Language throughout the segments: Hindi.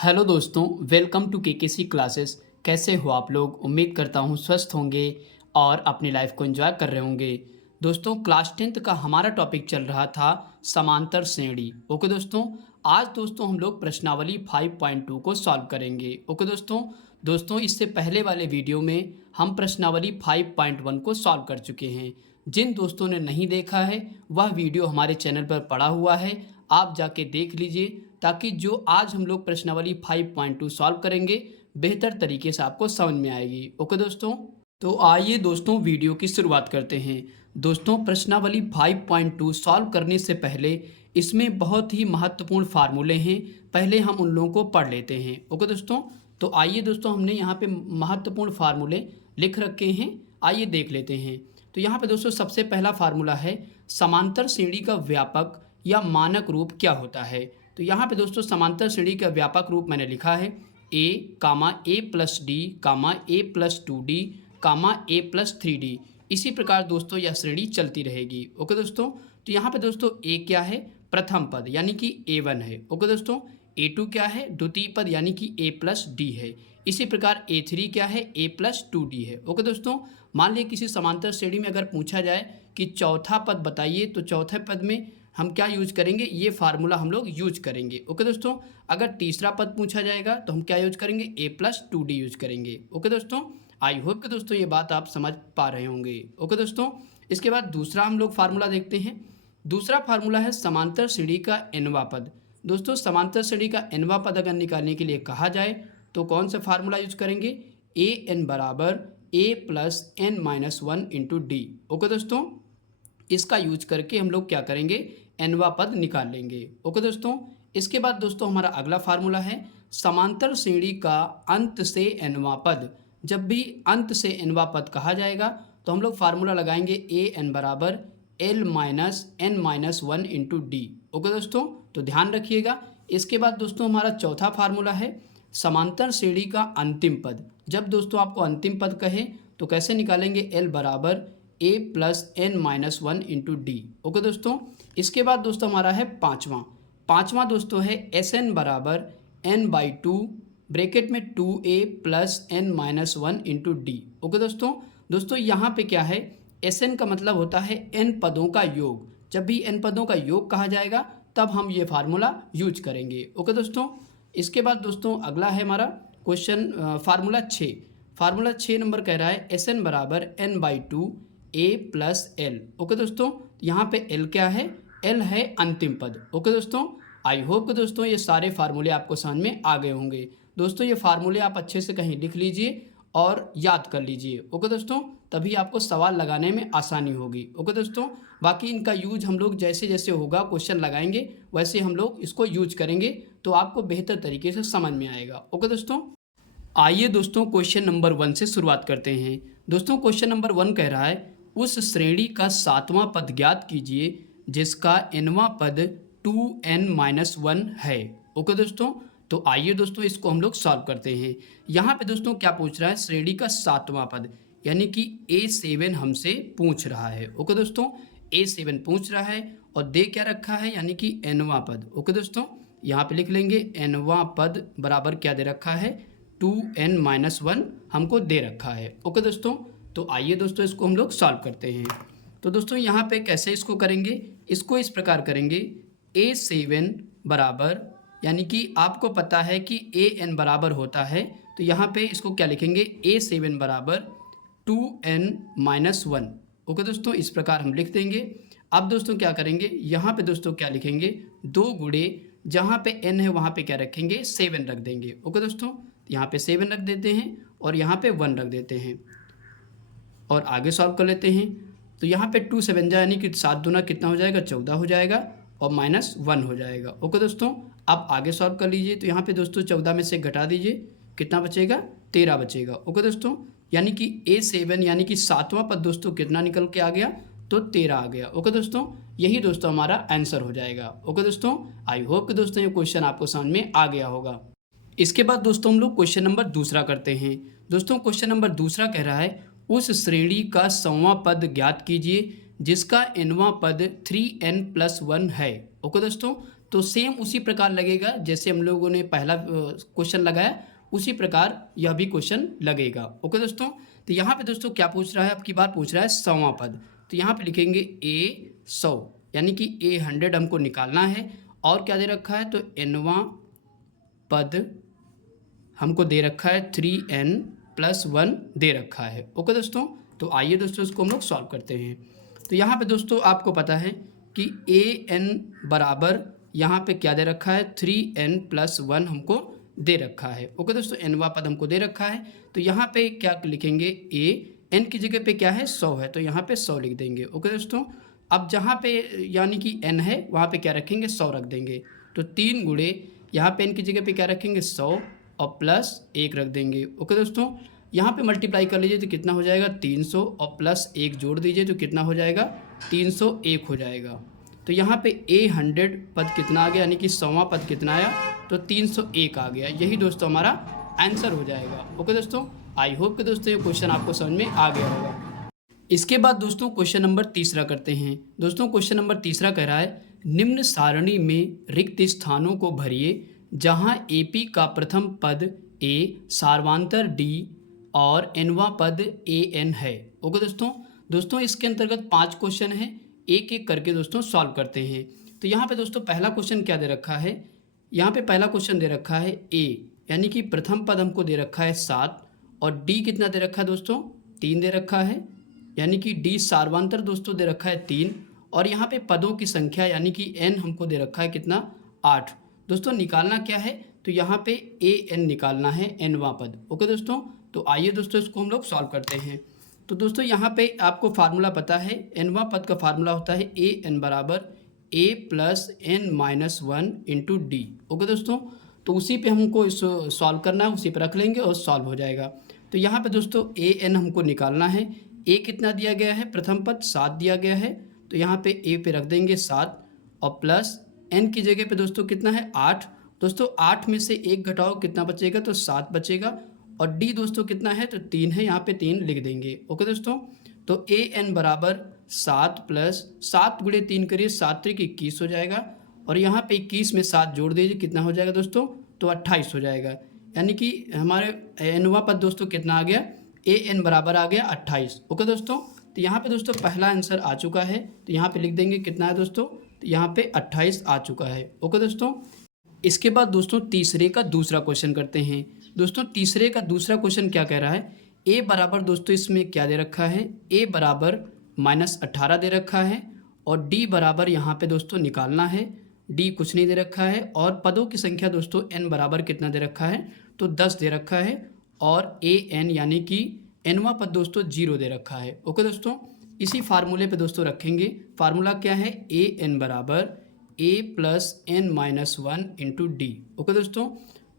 हेलो दोस्तों, वेलकम टू केकेसी क्लासेस। कैसे हो आप लोग? उम्मीद करता हूँ स्वस्थ होंगे और अपनी लाइफ को एंजॉय कर रहे होंगे। दोस्तों, क्लास 10th का हमारा टॉपिक चल रहा था समांतर श्रेणी। ओके दोस्तों, आज दोस्तों हम लोग प्रश्नावली 5.2 को सॉल्व करेंगे। ओके दोस्तों, इससे पहले वाले वीडियो में हम प्रश्नावली 5.1 को सॉल्व कर चुके हैं। जिन दोस्तों ने नहीं देखा है वह वीडियो हमारे चैनल पर पड़ा हुआ है, आप जाके देख लीजिए, ताकि जो आज हम लोग प्रश्नावली 5.2 सॉल्व करेंगे बेहतर तरीके से आपको समझ में आएगी। ओके दोस्तों, तो आइए दोस्तों वीडियो की शुरुआत करते हैं। दोस्तों, प्रश्नावली 5.2 सॉल्व करने से पहले इसमें बहुत ही महत्वपूर्ण फार्मूले हैं, पहले हम उन लोगों को पढ़ लेते हैं। ओके दोस्तों, तो आइए दोस्तों, हमने यहाँ पे महत्वपूर्ण फार्मूले लिख रखे हैं, आइए देख लेते हैं। तो यहाँ पे दोस्तों सबसे पहला फार्मूला है समांतर श्रेणी का व्यापक या मानक रूप क्या होता है। तो यहाँ पे दोस्तों समांतर श्रेणी का व्यापक रूप मैंने लिखा है a comma a plus d comma a plus 2d comma a plus 3d। इसी प्रकार दोस्तों यह श्रेणी चलती रहेगी। ओके दोस्तों, तो यहाँ पे दोस्तों a क्या है? प्रथम पद यानी कि a1 है। ओके दोस्तों, a2 क्या है? द्वितीय पद यानी कि a प्लस डी है। इसी प्रकार a3 क्या है? a प्लस 2d है। ओके दोस्तों, मान लीजिए किसी समांतर श्रेणी में अगर पूछा जाए कि चौथा पद बताइए, तो चौथे पद में हम क्या यूज करेंगे? ये फार्मूला हम लोग यूज करेंगे। ओके दोस्तों, अगर तीसरा पद पूछा जाएगा तो हम क्या यूज करेंगे? a प्लस 2d यूज करेंगे। ओके दोस्तों, आई होप कि दोस्तों ये बात आप समझ पा रहे होंगे। ओके दोस्तों, इसके बाद दूसरा हम लोग फार्मूला देखते हैं। दूसरा फार्मूला है समांतर श्रेणी का nवां पद। दोस्तों, समांतर श्रेणी का nवां पद अगर निकालने के लिए कहा जाए तो कौन सा फार्मूला यूज करेंगे? ए एन बराबर a plus N minus 1 into D. Okay दोस्तों, इसका यूज करके हम लोग क्या करेंगे? nवां पद निकाल लेंगे। ओके दोस्तों, इसके बाद दोस्तों हमारा अगला फार्मूला है समांतर श्रेणी का अंत से nवां पद। जब भी अंत से nवां पद कहा जाएगा तो हम लोग फार्मूला लगाएंगे ए एन बराबर l minus n minus 1 into D. Okay दोस्तों, तो ध्यान रखिएगा। इसके बाद दोस्तों हमारा चौथा फार्मूला है समांतर श्रेणी का अंतिम पद। जब दोस्तों आपको अंतिम पद कहे तो कैसे निकालेंगे? एल बराबर A plus N minus 1 into D. Okay दोस्तों, इसके बाद दोस्तों हमारा है पाँचवा दोस्तों है एस एन बराबर एन बाई 2 ब्रैकेट में 2a plus N minus 1 into D. Okay दोस्तों यहाँ पे क्या है? एस एन का मतलब होता है एन पदों का योग। जब भी एन पदों का योग कहा जाएगा तब हम ये फार्मूला यूज करेंगे। ओके दोस्तों, इसके बाद दोस्तों अगला है हमारा क्वेश्चन फार्मूला 6। फार्मूला 6 नंबर कह रहा है एस एन बराबर N by 2 a plus l. Okay दोस्तों, यहाँ पे एल क्या है? एल है अंतिम पद। ओके दोस्तों, आई होप कि दोस्तों ये सारे फार्मूले आपको समझ में आ गए होंगे। दोस्तों ये फार्मूले आप अच्छे से कहीं लिख लीजिए और याद कर लीजिए। ओके दोस्तों, तभी आपको सवाल लगाने में आसानी होगी। ओके दोस्तों, बाकी इनका यूज हम लोग जैसे जैसे होगा क्वेश्चन लगाएंगे वैसे हम लोग इसको यूज करेंगे, तो आपको बेहतर तरीके से समझ में आएगा। ओके दोस्तों, आइए दोस्तों क्वेश्चन नंबर 1 से शुरुआत करते हैं। दोस्तों क्वेश्चन नंबर 1 कह रहा है उस श्रेणी का सातवां पद ज्ञात कीजिए जिसका nवां पद 2n-1 है। ओके दोस्तों, तो आइए दोस्तों इसको हम लोग सॉल्व करते हैं। यहाँ पे दोस्तों क्या पूछ रहा है? श्रेणी का सातवां पद यानी कि a7 हमसे पूछ रहा है। ओके दोस्तों, a7 पूछ रहा है और दे क्या रखा है? यानी कि nवां पद। ओके दोस्तों, यहाँ पे लिख लेंगे nवां पद बराबर क्या दे रखा है? 2n-1 हमको दे रखा है। ओके दोस्तों, तो आइए दोस्तों इसको हम लोग सॉल्व करते हैं। तो दोस्तों यहाँ पे कैसे इसको करेंगे? इसको इस प्रकार करेंगे a7 बराबर, यानी कि आपको पता है कि an बराबर होता है, तो यहाँ पे इसको क्या लिखेंगे? a7 बराबर 2n-1। ओके दोस्तों, इस प्रकार हम लिख देंगे। अब दोस्तों क्या करेंगे? यहाँ पे दोस्तों क्या लिखेंगे? 2 गुणे जहाँ पे n है वहाँ पे क्या रखेंगे? 7 रख देंगे। ओके दोस्तों, यहाँ पे 7 रख देते हैं और यहाँ पे 1 रख देते हैं और आगे सॉल्व कर लेते हैं। तो यहाँ पे 2 7 जा यानी कि 7 दूना कितना हो जाएगा? 14 हो जाएगा और माइनस 1 हो जाएगा। ओके दोस्तों, अब आगे सॉल्व कर लीजिए। तो यहाँ पे दोस्तों 14 में से घटा दीजिए, कितना बचेगा? 13 बचेगा। ओके दोस्तों, यानी कि a7 यानी कि सातवां पद दोस्तों कितना निकल के आ गया? तो 13 आ गया। ओके दोस्तों, यही दोस्तों हमारा आंसर हो जाएगा। ओके दोस्तों, आई होप कि दोस्तों ये क्वेश्चन आपको समझ में आ गया होगा। इसके बाद दोस्तों हम लोग क्वेश्चन नंबर दूसरा करते हैं। दोस्तों क्वेश्चन नंबर दूसरा कह रहा है उस श्रेणी का 100वां पद ज्ञात कीजिए जिसका nवां पद 3n+1 है। ओके दोस्तों, तो सेम उसी प्रकार लगेगा जैसे हम लोगों ने पहला क्वेश्चन लगाया, उसी प्रकार यह भी क्वेश्चन लगेगा। ओके दोस्तों, तो यहाँ पे दोस्तों क्या पूछ रहा है, अब की बार पूछ रहा है 100वां पद। तो यहाँ पे लिखेंगे a 100, यानी कि a 100 हमको निकालना है। और क्या दे रखा है, तो nवां पद हमको दे रखा है 3n+1 दे रखा है। ओके दोस्तों, तो आइए दोस्तों इसको हम लोग सॉल्व करते हैं। तो यहाँ पे दोस्तों आपको पता है कि an बराबर यहाँ पे क्या दे रखा है, 3n+1 हमको दे रखा है। ओके दोस्तों, nवां पद हमको दे रखा है, तो यहाँ पे क्या लिखेंगे, a n की जगह पे क्या है, 100 है, तो यहाँ पे 100 लिख देंगे। ओके दोस्तों, अब जहाँ पे यानी कि n है वहाँ पे क्या रखेंगे, 100 रख देंगे। तो 3 गुणे यहाँ पे n की जगह पे क्या रखेंगे, 100 और प्लस 1 रख देंगे। ओके दोस्तों, यहाँ पे मल्टीप्लाई कर लीजिए तो कितना हो जाएगा, 300 और प्लस 1 जोड़ दीजिए तो कितना हो जाएगा, 301 हो जाएगा। तो यहाँ पे a100 पद कितना आ गया, यानी कि 100वां पद कितना आया, तो 301 आ गया। यही दोस्तों हमारा आंसर हो जाएगा। ओके दोस्तों, आई होप कि दोस्तों ये क्वेश्चन आपको समझ में आ गया होगा। इसके बाद दोस्तों क्वेश्चन नंबर तीसरा करते हैं। दोस्तों क्वेश्चन नंबर तीसरा कह रहा है, निम्न सारणी में रिक्त स्थानों को भरिए जहां AP का प्रथम पद A सार्वधातुक D और nवां पद AN है। ओके दोस्तों इसके अंतर्गत 5 क्वेश्चन हैं, एक एक करके दोस्तों सॉल्व करते हैं। तो यहाँ पे दोस्तों पहला क्वेश्चन क्या दे रखा है, यहाँ पे पहला क्वेश्चन दे रखा है A, यानी कि प्रथम पद हमको दे रखा है 7 और D कितना दे रखा है दोस्तों, 3 दे रखा है, यानी कि D सार्वधातुक दोस्तों दे रखा है 3, और यहाँ पे पदों की संख्या यानी कि n हमको दे रखा है कितना, 8। दोस्तों निकालना क्या है, तो यहाँ पे AN निकालना है, nवां पद। ओके दोस्तों, तो आइए दोस्तों इसको हम लोग सॉल्व करते हैं। तो दोस्तों यहाँ पे आपको फार्मूला पता है, nवां पद का फार्मूला होता है AN बराबर A + n-1 into D। Okay दोस्तों, तो उसी पे हमको इस सॉल्व करना है, उसी पे रख लेंगे और सॉल्व हो जाएगा। तो यहाँ पे दोस्तों AN हमको निकालना है। A कितना दिया गया है, प्रथम पद 7 दिया गया है, तो यहाँ पे A पे रख देंगे 7 और प्लस n की जगह पे दोस्तों कितना है, 8। दोस्तों 8 में से 1 घटाओ कितना बचेगा, तो 7 बचेगा। और D दोस्तों कितना है, तो 3 है, यहाँ पे 3 लिख देंगे। ओके दोस्तों, तो AN बराबर 7 प्लस 7 गुणे 3 करिए, 7 × 21 हो जाएगा, और यहाँ पे 21 में 7 जोड़ दीजिए, कितना हो जाएगा दोस्तों, तो 28 हो जाएगा। यानी कि हमारे nवां पद दोस्तों कितना आ गया, AN बराबर आ गया 28। ओके दोस्तों, तो यहाँ पे दोस्तों पहला आंसर आ चुका है, तो यहाँ पे लिख देंगे कितना है दोस्तों, तो यहाँ पे 28 आ चुका है। ओके दोस्तों, इसके बाद दोस्तों तीसरे का दूसरा क्वेश्चन करते हैं। दोस्तों तीसरे का दूसरा क्वेश्चन क्या कह रहा है, A बराबर दोस्तों इसमें क्या दे रखा है, A बराबर -18 दे रखा है, और D बराबर यहाँ पे दोस्तों निकालना है, D कुछ नहीं दे रखा है, और पदों की संख्या दोस्तों n बराबर कितना दे रखा है, तो 10 दे रखा है, और AN यानी कि nवां पद दोस्तों 0 दे रखा है। ओके दोस्तों, इसी फार्मूले पे दोस्तों रखेंगे। फार्मूला क्या है, AN बराबर A + n-1 into D। Okay दोस्तों,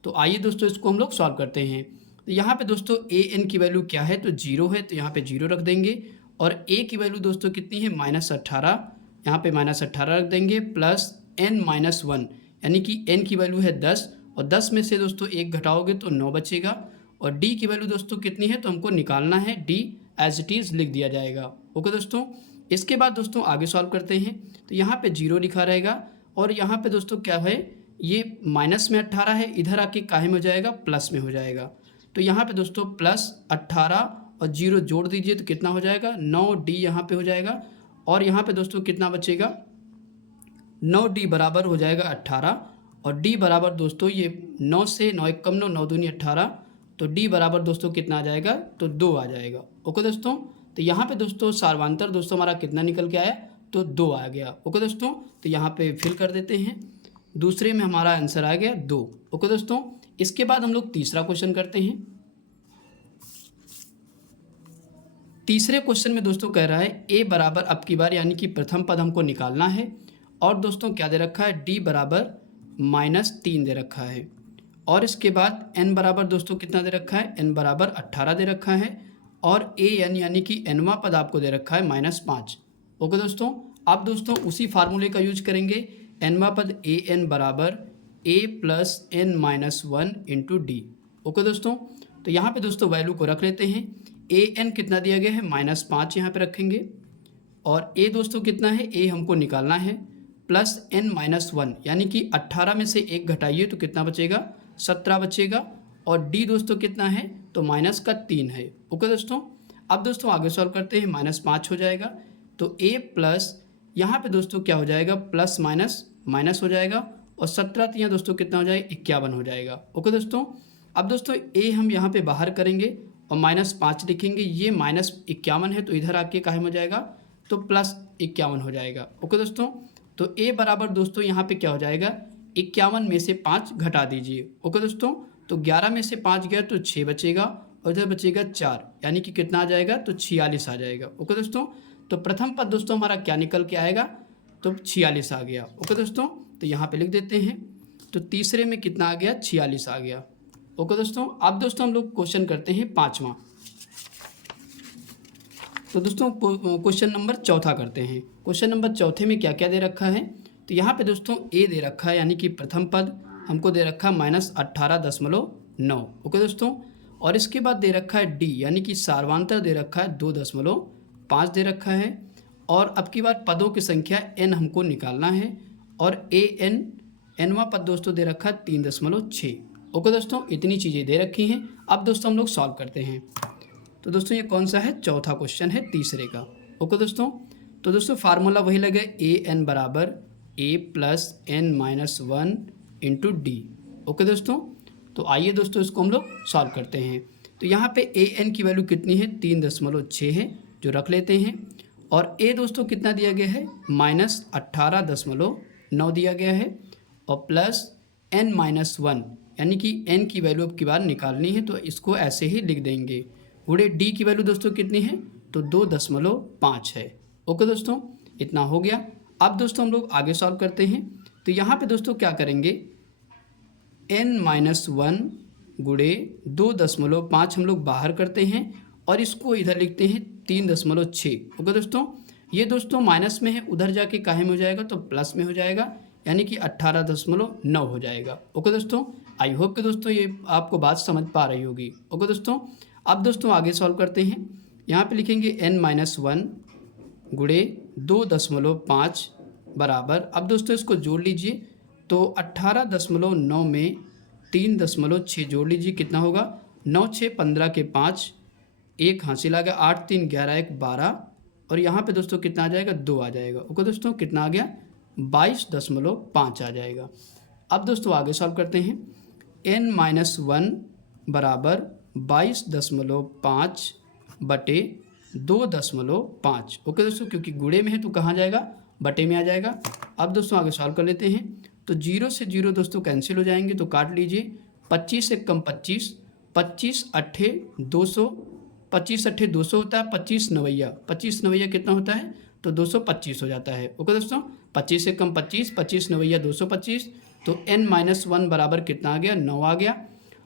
तो आइए दोस्तों इसको हम लोग सॉल्व करते हैं। तो यहाँ पे दोस्तों AN की वैल्यू क्या है, तो 0 है, तो यहाँ पे 0 रख देंगे, और A की वैल्यू दोस्तों कितनी है, -18, यहाँ पे -18 रख देंगे, प्लस n-1 यानी कि n की वैल्यू है 10, और 10 में से दोस्तों 1 घटाओगे तो 9 बचेगा, और D की वैल्यू दोस्तों कितनी है, तो हमको निकालना है, D एज इट इज़ लिख दिया जाएगा। ओके दोस्तों, इसके बाद दोस्तों आगे सॉल्व करते हैं। तो यहाँ पे 0 लिखा रहेगा, और यहाँ पे दोस्तों क्या है, ये माइनस में 18 है, इधर आके काहे में हो जाएगा, प्लस में हो जाएगा। तो यहाँ पे दोस्तों +18 और 0 जोड़ दीजिए तो कितना हो जाएगा, 9D यहाँ पे हो जाएगा, और यहाँ पे दोस्तों कितना बचेगा, 9D बराबर हो जाएगा 18, और D बराबर दोस्तों ये 9 से 9 कम 9, 9 दूनी 18, तो D बराबर दोस्तों कितना आ जाएगा, तो 2 आ जाएगा। ओके दोस्तों, तो यहाँ पे दोस्तों सार्वधातुक दोस्तों हमारा कितना निकल के आया, तो 2 आ गया। ओके दोस्तों, तो यहाँ पे फिल कर देते हैं, दूसरे में हमारा आंसर आ गया 2। ओके दोस्तों, इसके बाद हम लोग तीसरा क्वेश्चन करते हैं। तीसरे क्वेश्चन में दोस्तों कह रहा है A बराबर, अब की बार यानी कि प्रथम पद हमको निकालना है, और दोस्तों क्या दे रखा है, D बराबर -3 दे रखा है, और इसके बाद n बराबर दोस्तों कितना दे रखा है, n बराबर 18 दे रखा है, और AN यानी कि nवां पद आपको दे रखा है -5। ओके दोस्तों, अब दोस्तों उसी फार्मूले का यूज करेंगे, nवां पद AN बराबर A + n-1 into D। Okay दोस्तों, तो यहाँ पे दोस्तों वैल्यू को रख लेते हैं। AN कितना दिया गया है, -5 यहाँ पे रखेंगे, और ए दोस्तों कितना है, ए हमको निकालना है +n-1, यानी कि 18 में से 1 घटाइए तो कितना बचेगा, 17 बचेगा। और डी दोस्तों कितना है, तो -3 है। ओके दोस्तों, अब दोस्तों आगे सॉल्व करते हैं, -5 हो जाएगा। तो ए प्लस यहाँ पे दोस्तों क्या हो जाएगा, प्लस माइनस माइनस हो जाएगा, और 17 यहाँ दोस्तों कितना हो जाएगा, 51 हो जाएगा। ओके दोस्तों, अब दोस्तों ए हम यहाँ पे बाहर करेंगे और -5 लिखेंगे, ये -51 है तो इधर आके कायम हो जाएगा, तो +51 हो जाएगा। ओके दोस्तों, तो ए बराबर दोस्तों यहाँ पे क्या हो जाएगा, 51 में से 5 घटा दीजिए। ओके दोस्तों, तो 11 में से 5 गया तो 6 बचेगा, और इधर बचेगा 4, यानी कि कितना आ जाएगा, तो 46 आ जाएगा। ओके दोस्तों, तो प्रथम पद दोस्तों हमारा क्या निकल के आएगा, तो 46 आ गया। ओके दोस्तों, तो यहाँ पे लिख देते हैं, तो तीसरे में कितना आ गया, 46 आ गया। ओके दोस्तों, अब दोस्तों हम लोग क्वेश्चन करते हैं 5वां। तो दोस्तों क्वेश्चन नंबर 4 करते हैं। क्वेश्चन नंबर 4 में क्या क्या दे रखा है, तो यहाँ पे दोस्तों ए दे रखा है, यानी कि प्रथम पद हमको दे रखा है -18.9। ओके दोस्तों, और इसके बाद दे रखा है डी, यानी कि सार्वांतर दे रखा है 2.5 दे रखा है। और अब की बार पदों की संख्या n हमको निकालना है, और nवां पद दोस्तों दे रखा है 3.6। ओके दोस्तों, इतनी चीज़ें दे रखी हैं। अब दोस्तों हम लोग सॉल्व करते हैं। तो दोस्तों ये कौन सा है, चौथा क्वेश्चन है, तीसरे का। ओके दोस्तों, तो दोस्तों फार्मूला वही लगे, ए एन बराबर a + n-1 × d। ओके दोस्तों, तो आइए दोस्तों इसको हम लोग सॉल्व करते हैं। तो यहाँ पे ए एन की वैल्यू कितनी है, 3.6 है, जो रख लेते हैं। और ए दोस्तों कितना दिया गया है, -18.9 दिया गया है, और +n-1, यानी कि n की वैल्यू अब की बार निकालनी है, तो इसको ऐसे ही लिख देंगे। गुणे डी की वैल्यू दोस्तों कितनी है, तो 2.5 है। ओके दोस्तों, इतना हो गया। अब दोस्तों हम लोग आगे सॉल्व करते हैं। तो यहाँ पे दोस्तों क्या करेंगे, n-1 गुणे 2.5 हम लोग बाहर करते हैं, और इसको इधर लिखते हैं 3.6। ओके दोस्तों, ये दोस्तों माइनस में है, उधर जाके काहे में हो जाएगा, तो प्लस में हो जाएगा, यानी कि 18.9 हो जाएगा। ओके दोस्तों, आई होप कि दोस्तों ये आपको बात समझ पा रही होगी। ओके दोस्तों, अब दोस्तों आगे सॉल्व करते हैं। यहाँ पे लिखेंगे n-1 गुणे 2.5 बराबर, अब दोस्तों इसको जोड़ लीजिए, तो 18.9 में 3.6 जोड़ लीजिए, कितना होगा, 9 6 15 के 5, 1 हासिल आ गया, 8 3 11 1 12, और यहाँ पे दोस्तों कितना आ जाएगा, 2 आ जाएगा। ओके दोस्तों, कितना आ गया, 22.5 आ जाएगा। अब दोस्तों आगे सॉल्व करते हैं। n-1 बराबर 22.5 बटे 2.5। ओके दोस्तों, क्योंकि गुणे में है तो कहाँ जाएगा, बटे में आ जाएगा। अब दोस्तों आगे सॉल्व कर लेते हैं। तो 0 से 0 दोस्तों कैंसिल हो जाएंगे, तो काट लीजिए। 25 से कम 25, 25 अट्ठे 200, 25 अट्ठे 200 होता है, 25 नवैया, 25 नवैया कितना होता है, तो 225 हो जाता है। ओके दोस्तों, 25 से कम 25, 25 नवैया 225, तो n-1 बराबर कितना आ गया, 9 आ गया।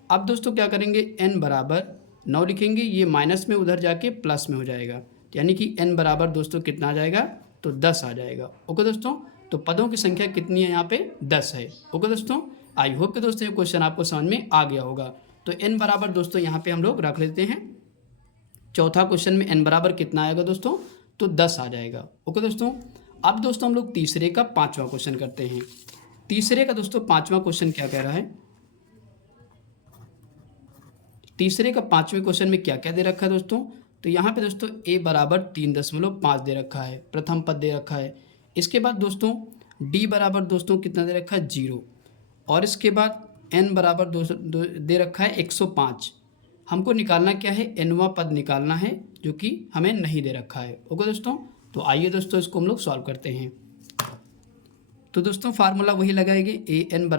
अब दोस्तों क्या करेंगे, n बराबर 9 लिखेंगे, ये माइनस में उधर जाके प्लस में हो जाएगा, यानी कि n बराबर दोस्तों कितना आ जाएगा, तो 10 आ जाएगा। ओके दोस्तों, तो पदों की संख्या कितनी है, यहाँ पे 10 है। ओके दोस्तों, आई होप कि दोस्तों ये क्वेश्चन आपको समझ में आ गया होगा। तो n बराबर दोस्तों यहाँ पे हम लोग रख लेते हैं। चौथा क्वेश्चन में n बराबर कितना आएगा दोस्तों, तो 10 आ जाएगा। ओके दोस्तों, अब दोस्तों हम लोग तीसरे का 5वां क्वेश्चन करते हैं। तीसरे का दोस्तों 5वां क्वेश्चन क्या कह रहा है, तीसरे का 5वें क्वेश्चन में क्या क्या दे रखा है दोस्तों, तो यहाँ पे दोस्तों a बराबर 3.5 दे रखा है, प्रथम पद दे रखा है। इसके बाद दोस्तों d बराबर दोस्तों कितना दे रखा है, 0, और इसके बाद n बराबर दे रखा है 105। हमको निकालना क्या है, nवां पद निकालना है, जो कि हमें नहीं दे रखा है। ओके दोस्तों, तो आइए दोस्तों इसको हम लोग सॉल्व करते हैं। तो दोस्तों फार्मूला वही लगाएंगे, ए एन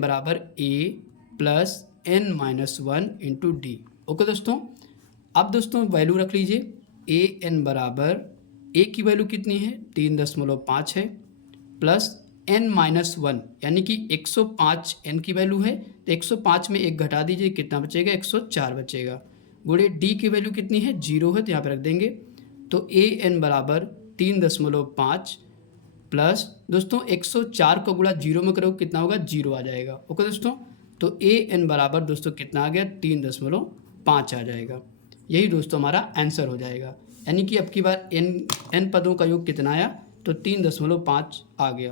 बराबर a plus n-1 into D. Okay दोस्तों, अब दोस्तों वैल्यू रख लीजिए, ए एन बराबर ए की वैल्यू कितनी है, 3.5 है, प्लस n-1 यानी कि 105 n की वैल्यू है, तो 105 में 1 घटा दीजिए, कितना बचेगा, 104 बचेगा। गुणे डी की वैल्यू कितनी है, 0 है, तो यहाँ पे रख देंगे। तो ए एन बराबर 3.5 प्लस दोस्तों 104 का गुणा 0 में करोगे कितना होगा, 0 आ जाएगा। ओके दोस्तों, तो ए एन बराबर दोस्तों कितना आ गया, 3.5 आ जाएगा। यही दोस्तों हमारा आंसर हो जाएगा। यानी कि अब की बार n पदों का योग कितना आया, तो 3.5 आ गया,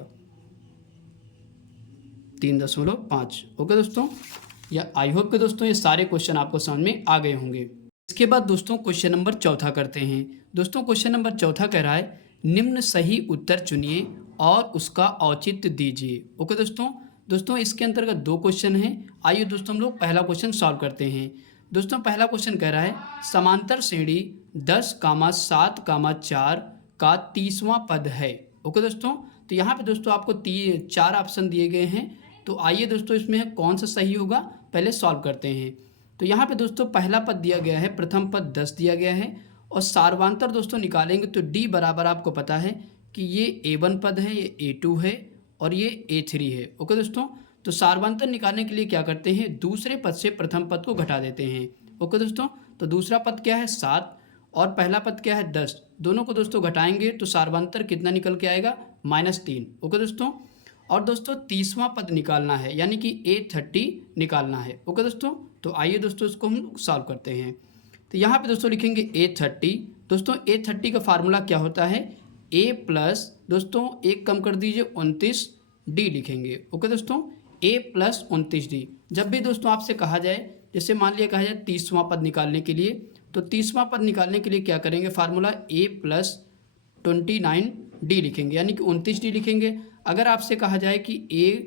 3.5। ओके दोस्तों, या आई होप कि दोस्तों ये सारे क्वेश्चन आपको समझ में आ गए होंगे। इसके बाद दोस्तों क्वेश्चन नंबर चौथा करते हैं। दोस्तों क्वेश्चन नंबर चौथा कह रहा है निम्न सही उत्तर चुनिए और उसका औचित्य दीजिए। ओके दोस्तों इसके अंतर्गत दो क्वेश्चन हैं। आइए दोस्तों हम लोग पहला क्वेश्चन सॉल्व करते हैं। दोस्तों पहला क्वेश्चन कह रहा है समांतर श्रेणी 10,7,4 का 30वां पद है। ओके दोस्तों, तो यहाँ पे दोस्तों आपको 4 ऑप्शन दिए गए हैं। तो आइए दोस्तों इसमें कौन सा सही होगा पहले सॉल्व करते हैं। तो यहाँ पे दोस्तों पहला पद दिया गया है, प्रथम पद 10 दिया गया है और सार्वांतर दोस्तों निकालेंगे तो d बराबर आपको पता है कि ये a1 पद है, ये a2 है और ये a3 है। ओके दोस्तों, तो सार्वांतर निकालने के लिए क्या करते हैं, दूसरे पद से प्रथम पद को घटा देते हैं। ओके दोस्तों, तो दूसरा पद क्या है 7 और पहला पद क्या है 10, दोनों को दोस्तों घटाएंगे तो सार्वांतर कितना निकल के आएगा -3। ओके दोस्तों, और दोस्तों 30वां पद निकालना है यानी कि a30 निकालना है। ओके दोस्तों, तो आइए दोस्तों इसको हम सॉल्व करते हैं। तो यहाँ पे दोस्तों लिखेंगे a30। दोस्तों a30 का फार्मूला क्या होता है, a प्लस दोस्तों एक कम कर दीजिए 29d लिखेंगे। ओके दोस्तों, a प्लस 29d। जब भी दोस्तों आपसे कहा जाए, जैसे मान लिया कहा जाए 30वां पद निकालने के लिए, तो 30वां पद निकालने के लिए क्या करेंगे, फार्मूला a प्लस 29d लिखेंगे यानी कि 29d लिखेंगे। अगर आपसे कहा जाए कि a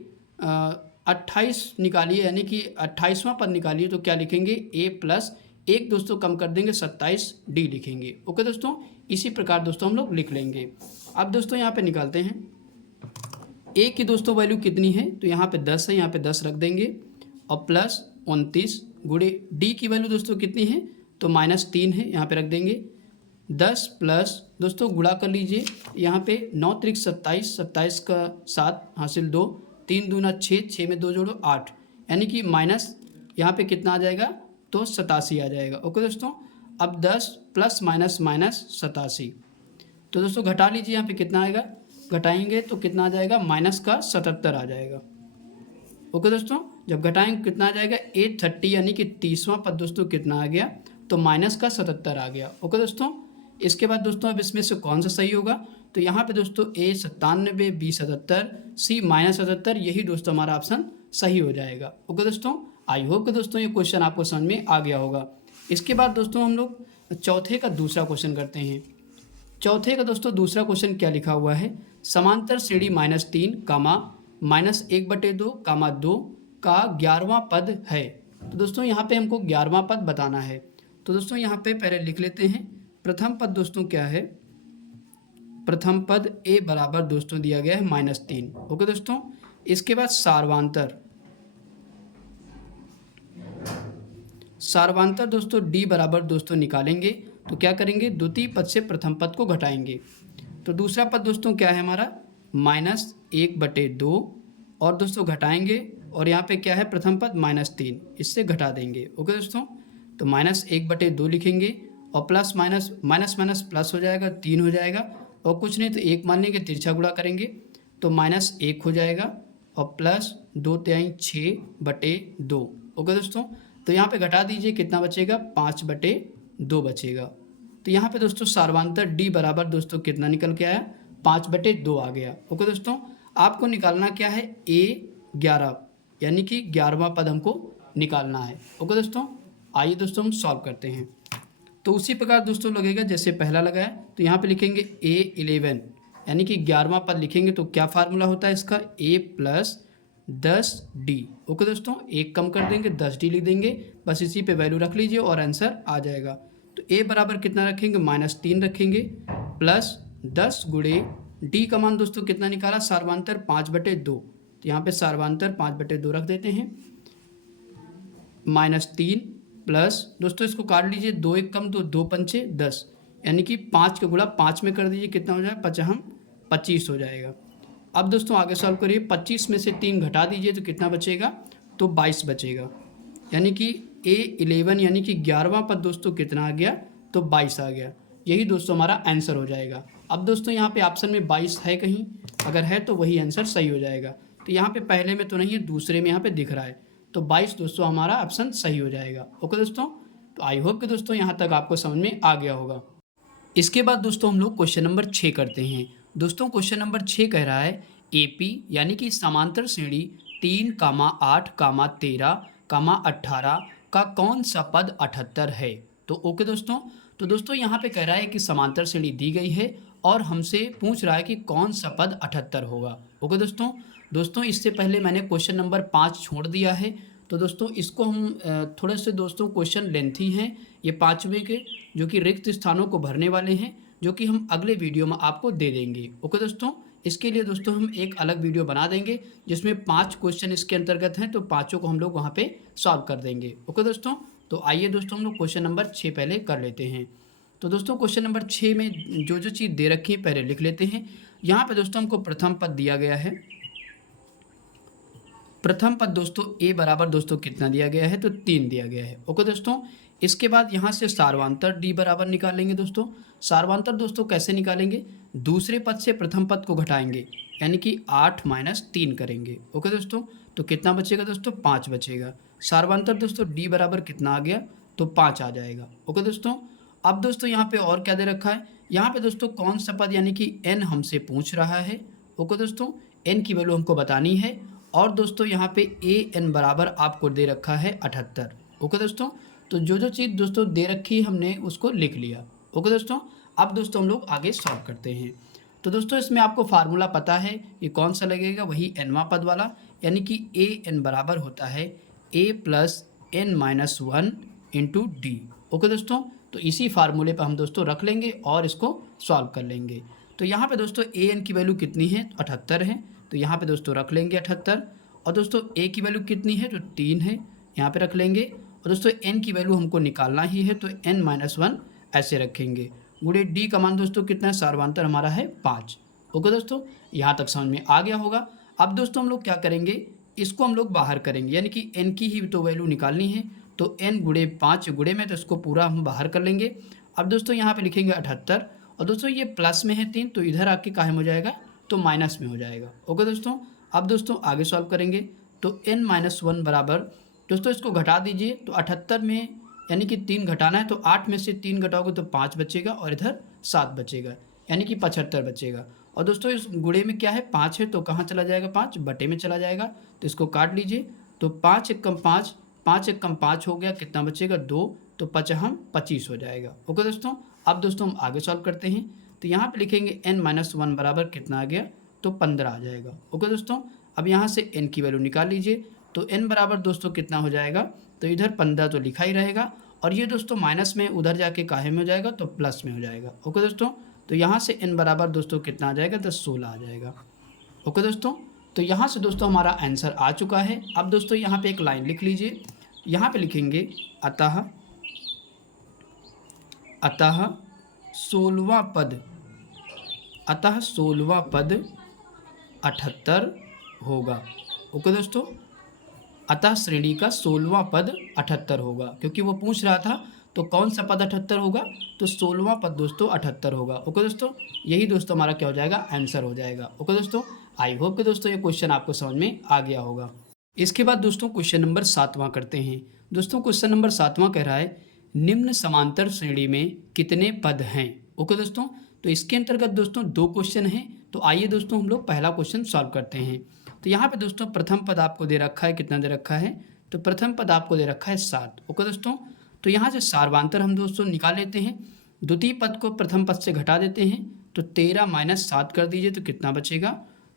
28 निकालिए यानी कि 28वां पद निकालिए तो क्या लिखेंगे, a प्लस एक दोस्तों कम कर देंगे 27d लिखेंगे। ओके दोस्तों, इसी प्रकार दोस्तों हम लोग लिख लेंगे। अब दोस्तों यहाँ पे निकालते हैं a की दोस्तों वैल्यू कितनी है, तो यहाँ पे 10 है, यहाँ पे 10 रख देंगे और प्लस 29 गुणे d की वैल्यू दोस्तों कितनी है, तो -3 है, यहाँ पे रख देंगे 10 प्लस दोस्तों गुणा कर लीजिए, यहाँ पे 9 त्रिक 27, 27 का 7 हासिल 2, 3 दूना 6, 6 में 2 जोड़ो 8, यानी कि माइनस यहाँ पे कितना आ जाएगा, तो 87 आ जाएगा। ओके दोस्तों, अब 10 प्लस माइनस माइनस 87, तो दोस्तों घटा लीजिए, यहाँ पे कितना आएगा, घटाएंगे तो कितना आ जाएगा, माइनस का 77 आ जाएगा। ओके दोस्तों, जब घटाएंगे कितना आ जाएगा, a30 यानी कि 30वां पद दोस्तों कितना आ गया, तो माइनस का 77 आ गया। ओके दोस्तों, इसके बाद दोस्तों अब इसमें से कौन सा सही होगा, तो यहाँ पे दोस्तों a 97, b 77, c -77, यही दोस्तों हमारा ऑप्शन सही हो जाएगा। ओके दोस्तों, आई होप कि दोस्तों ये क्वेश्चन आपको समझ में आ गया होगा। इसके बाद दोस्तों हम लोग चौथे का दूसरा क्वेश्चन करते हैं। चौथे का दोस्तों दूसरा क्वेश्चन क्या लिखा हुआ है, समांतर श्रेणी -3, -1/2, 2 का 11वां पद है। तो दोस्तों यहाँ पे हमको 11वां पद बताना है। तो दोस्तों यहाँ पे पहले लिख लेते हैं, प्रथम पद दोस्तों क्या है, प्रथम पद a बराबर दोस्तों दिया गया है -3। ओके दोस्तों, इसके बाद सार्वांतर दोस्तों d बराबर दोस्तों निकालेंगे तो क्या करेंगे, द्वितीय पद से प्रथम पद को घटाएंगे। तो दूसरा पद दोस्तों क्या है हमारा, -1/2 और दोस्तों घटाएंगे और यहाँ पे क्या है, प्रथम पद -3, इससे घटा देंगे। ओके दोस्तों, तो -1/2 लिखेंगे और plus minus minus minus plus हो जाएगा, 3 हो जाएगा और कुछ नहीं तो 1 मान लेंगे, तिरछा गुणा करेंगे तो -1 हो जाएगा और प्लस 2 तिहाई 6/2। ओके दोस्तों, तो यहाँ पे घटा दीजिए, कितना बचेगा, 5/2 बचेगा। तो यहाँ पे दोस्तों सार्वांतर d बराबर दोस्तों कितना निकल के आया, 5/2 आ गया। ओके दोस्तों, आपको निकालना क्या है, a11 यानी कि 11वां पद हमको निकालना है। ओके दोस्तों, आइए दोस्तों हम सॉल्व करते हैं। तो उसी प्रकार दोस्तों लगेगा जैसे पहला लगाया, तो यहाँ पे लिखेंगे a11 यानी कि 11वां पद लिखेंगे तो क्या फार्मूला होता है इसका, a प्लस 10d। ओके दोस्तों, एक कम कर देंगे 10d लिख देंगे, बस इसी पे वैल्यू रख लीजिए और आंसर आ जाएगा। तो a बराबर कितना रखेंगे, -3 रखेंगे प्लस 10 गुणे d का मान दोस्तों कितना निकाला, सार्वांतर 5/2, तो यहाँ पे सार्वांतर 5/2 रख देते हैं, -3 प्लस दोस्तों इसको काट लीजिए, 2 1 कम 2, 2 पंचे 10 यानी कि 5 का गुणा 5 में कर दीजिए, कितना हो जाएगा, 25 हो जाएगा। अब दोस्तों आगे सॉल्व करिए, 25 में से 3 घटा दीजिए तो कितना बचेगा, तो 22 बचेगा, यानी कि a11 यानी कि 11वां पद दोस्तों कितना आ गया, तो 22 आ गया। यही दोस्तों हमारा आंसर हो जाएगा। अब दोस्तों यहाँ पे ऑप्शन में 22 है कहीं, अगर है तो वही आंसर सही हो जाएगा। तो यहाँ पे पहले में तो नहीं है, दूसरे में यहाँ पे दिख रहा है, तो 22 दोस्तों हमारा ऑप्शन सही हो जाएगा। ओके दोस्तों, तो आई होप कि दोस्तों यहाँ तक आपको समझ में आ गया होगा। इसके बाद दोस्तों हम लोग क्वेश्चन नंबर 6 करते हैं। दोस्तों क्वेश्चन नंबर 6 कह रहा है एपी यानी कि समांतर श्रेणी 3, 8, 13, 18 का कौन सा पद 78 है। तो ओके दोस्तों, तो दोस्तों यहाँ पे कह रहा है कि समांतर श्रेणी दी गई है और हमसे पूछ रहा है कि कौन सा पद 78 होगा। ओके दोस्तों, दोस्तों इससे पहले मैंने क्वेश्चन नंबर 5 छोड़ दिया है। तो दोस्तों इसको हम थोड़े से दोस्तों क्वेश्चन लेंथी हैं ये 5वें के, जो कि रिक्त स्थानों को भरने वाले हैं, जो कि हम अगले वीडियो में आपको दे देंगे। ओके दोस्तों, इसके लिए दोस्तों हम एक अलग वीडियो बना देंगे जिसमें 5 क्वेश्चन इसके अंतर्गत हैं, तो पाँचों को हम लोग वहाँ पे सॉल्व कर देंगे। ओके दोस्तों, तो आइए दोस्तों हम लोग क्वेश्चन नंबर 6 पहले कर लेते हैं। तो दोस्तों क्वेश्चन नंबर 6 में जो जो चीज़ दे रखी है पहले लिख लेते हैं। यहाँ पे दोस्तों हमको प्रथम पद दिया गया है। प्रथम पद दोस्तों a बराबर दोस्तों कितना दिया गया है, तो 3 दिया गया है। ओके दोस्तों, इसके बाद यहाँ से सार्वंतर d बराबर निकालेंगे। दोस्तों सार्वंतर दोस्तों कैसे निकालेंगे, दूसरे पद से प्रथम पद को घटाएंगे, यानी कि 8 - 3 करेंगे। ओके दोस्तों, तो कितना बचेगा दोस्तों, 5 बचेगा। सार्वंतर दोस्तों d बराबर कितना आ गया, तो 5 आ जाएगा। ओके दोस्तों, अब दोस्तों यहाँ पे और क्या दे रखा है, यहाँ पे दोस्तों कौन सा पद यानी कि n हमसे पूछ रहा है। ओके दोस्तों, n की वैल्यू हमको बतानी है और दोस्तों यहाँ पे an बराबर आपको दे रखा है 78। ओके दोस्तों, तो जो जो चीज़ दोस्तों दे रखी है हमने उसको लिख लिया। ओके दोस्तों, अब दोस्तों हम लोग आगे सॉल्व करते हैं। तो दोस्तों इसमें आपको फार्मूला पता है, ये कौन सा लगेगा, वही nवां पद वाला, यानी कि an बराबर होता है a + n - 1 × d। ओके दोस्तों, तो इसी फार्मूले पर हम दोस्तों रख लेंगे और इसको सॉल्व कर लेंगे। तो यहाँ पे दोस्तों an की वैल्यू कितनी है, 78 है, तो यहाँ पे दोस्तों रख लेंगे 78। और दोस्तों a की वैल्यू कितनी है, जो 3 है, यहाँ पे रख लेंगे। और दोस्तों n की वैल्यू हमको निकालना ही है, तो n - 1 ऐसे रखेंगे। गुणे d का मान दोस्तों कितना है, सार्वंतर हमारा है 5। ओके दोस्तों, यहाँ तक समझ में आ गया होगा। अब दोस्तों हम लोग क्या करेंगे, इसको हम लोग बाहर करेंगे, यानी कि n की ही तो वैल्यू निकालनी है, तो n × 5 गुणे में, तो इसको पूरा हम बाहर कर लेंगे। अब दोस्तों यहाँ पे लिखेंगे 78, और दोस्तों ये प्लस में है 3, तो इधर आके काहे में हो जाएगा, तो माइनस में हो जाएगा। ओके दोस्तों, अब दोस्तों आगे सॉल्व करेंगे, तो n - 1 बराबर दोस्तों इसको घटा दीजिए, तो 78 में यानी कि 3 घटाना है, तो 8 में से 3 घटाओगे तो 5 बचेगा और इधर 7 बचेगा, यानी कि 75 बचेगा। और दोस्तों इस गुणे में क्या है, 5 है, तो कहाँ चला जाएगा, 5 बटे में चला जाएगा, तो इसको काट लीजिए। तो 5 × 5, 5 × 5 हो गया, कितना बचेगा, 2, तो 5 × 25 हो जाएगा। ओके दोस्तों, अब दोस्तों हम आगे सॉल्व करते हैं। तो यहाँ पे लिखेंगे n - 1 बराबर कितना आ गया, तो 15 आ जाएगा। ओके दोस्तों, अब यहाँ से n की वैल्यू निकाल लीजिए, तो n बराबर दोस्तों कितना हो जाएगा, तो इधर 15 तो लिखा ही रहेगा, और ये दोस्तों माइनस में उधर जाके काहे में हो जाएगा, तो प्लस में हो जाएगा। ओके दोस्तों, तो यहाँ से n बराबर दोस्तों कितना आ जाएगा, तो 16 आ जाएगा। ओके दोस्तों, तो यहाँ से दोस्तों हमारा आंसर आ चुका है। अब दोस्तों यहाँ पे एक लाइन लिख लीजिए, यहाँ पे लिखेंगे अतः 16वां पद, अतः 16वां पद 78 होगा। ओके दोस्तों, अतः श्रेणी का 16वां पद 78 होगा, क्योंकि वो पूछ रहा था तो कौन सा पद 78 होगा, तो 16वां पद दोस्तों 78 होगा। ओके दोस्तों, यही दोस्तों हमारा क्या हो जाएगा, आंसर हो जाएगा। ओके दोस्तों, आई होप कि दोस्तों ये क्वेश्चन आपको समझ में आ गया होगा। इसके बाद दोस्तों क्वेश्चन नंबर 7वां करते हैं। दोस्तों क्वेश्चन नंबर 7वां कह रहा है निम्न समांतर श्रेणी में कितने पद हैं। ओके दोस्तों, तो इसके अंतर्गत दोस्तों 2 क्वेश्चन हैं, तो आइए दोस्तों हम लोग पहला क्वेश्चन सॉल्व करते हैं। तो यहाँ पे दोस्तों प्रथम पद आपको दे रखा है, कितना दे रखा है, तो प्रथम पद आपको दे रखा है 7। ओके दोस्तों, तो यहाँ से सार्वंतर हम दोस्तों निकाल लेते हैं, द्वितीय पद को प्रथम पद से घटा देते हैं, तो 13 - 7 कर दीजिए, तो कितना बचेगा,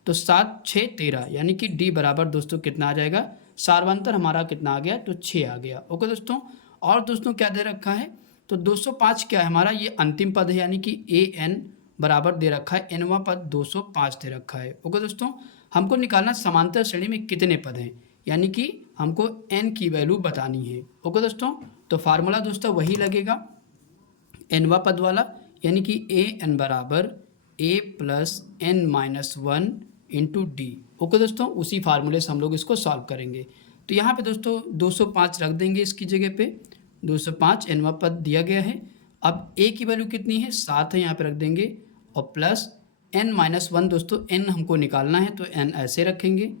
तो 7 × 6 = 13, यानी कि d बराबर दोस्तों कितना आ जाएगा, सार्वंतर हमारा कितना आ गया, तो 6 आ गया। ओके दोस्तों, और दोस्तों क्या दे रखा है, तो 205 क्या है हमारा, ये अंतिम पद है, यानी कि an बराबर दे रखा है, nवां पद 205 दे रखा है। ओके दोस्तों, हमको निकालना समांतर श्रेणी में कितने पद हैं, यानी कि हमको n की वैल्यू बतानी है। ओके दोस्तों, तो फार्मूला दोस्तों वही लगेगा nवां पद वाला, यानी कि an बराबर a + n - 1 × d। ओके दोस्तों, उसी फार्मूले से हम लोग इसको सॉल्व करेंगे। तो यहाँ पे दोस्तों 205 रख देंगे इसकी जगह पे, 205 nवां पद दिया गया है। अब a की वैल्यू कितनी है, 7 है, यहाँ पे रख देंगे, और प्लस n - 1 दोस्तों n हमको निकालना है, तो n ऐसे रखेंगे,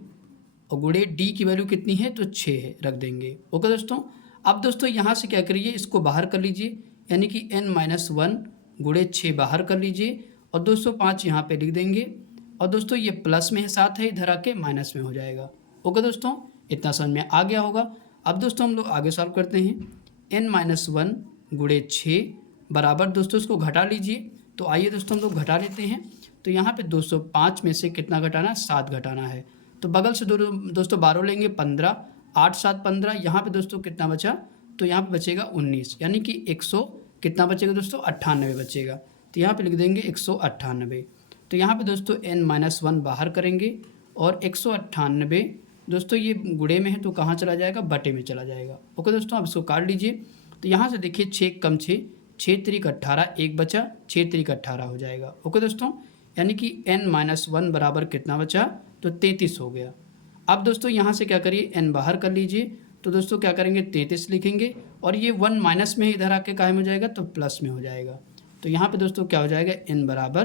और गुणे d की वैल्यू कितनी है, तो 6 है, रख देंगे। ओके दोस्तों, अब दोस्तों यहाँ से क्या करिए, इसको बाहर कर लीजिए, यानी कि n - 1 गुणे 6 बाहर कर लीजिए और दोस्तों 5 यहाँ पे लिख देंगे और दोस्तों ये प्लस में है, साथ है, इधर आके माइनस में हो जाएगा। ओके दोस्तों, इतना समझ में आ गया होगा। अब दोस्तों हम लोग आगे सॉल्व करते हैं। n-1 गुणे 6 बराबर दोस्तों इसको घटा लीजिए। तो आइए दोस्तों हम लोग घटा लेते हैं। तो यहाँ पे 205 में से कितना घटाना है, 7 घटाना है। तो बगल से दोस्तों 12 लेंगे, 15, 8 7 15। यहाँ पे दोस्तों कितना बचा, तो यहाँ पे बचेगा 19, यानी कि 100 कितना बचेगा दोस्तों, 98 बचेगा। तो यहाँ पे लिख देंगे 198। तो यहाँ पे दोस्तों n-1 बाहर करेंगे और 198 दोस्तों ये गुणे में है तो कहाँ चला जाएगा, बटे में चला जाएगा। ओके दोस्तों, अब इसको काट लीजिए। तो यहाँ से देखिए 6 कम 6, 6 त्रिक 18, एक बचा, 6 त्रिक 18 हो जाएगा। ओके दोस्तों, यानी कि n-1 बराबर कितना बचा, तो 33 हो गया। अब दोस्तों यहाँ से क्या करिए, n बाहर कर लीजिए। तो दोस्तों क्या करेंगे, 33 लिखेंगे और ये 1 माइनस में इधर आके कायम हो जाएगा तो प्लस में हो जाएगा। तो यहाँ पे दोस्तों क्या हो जाएगा, n बराबर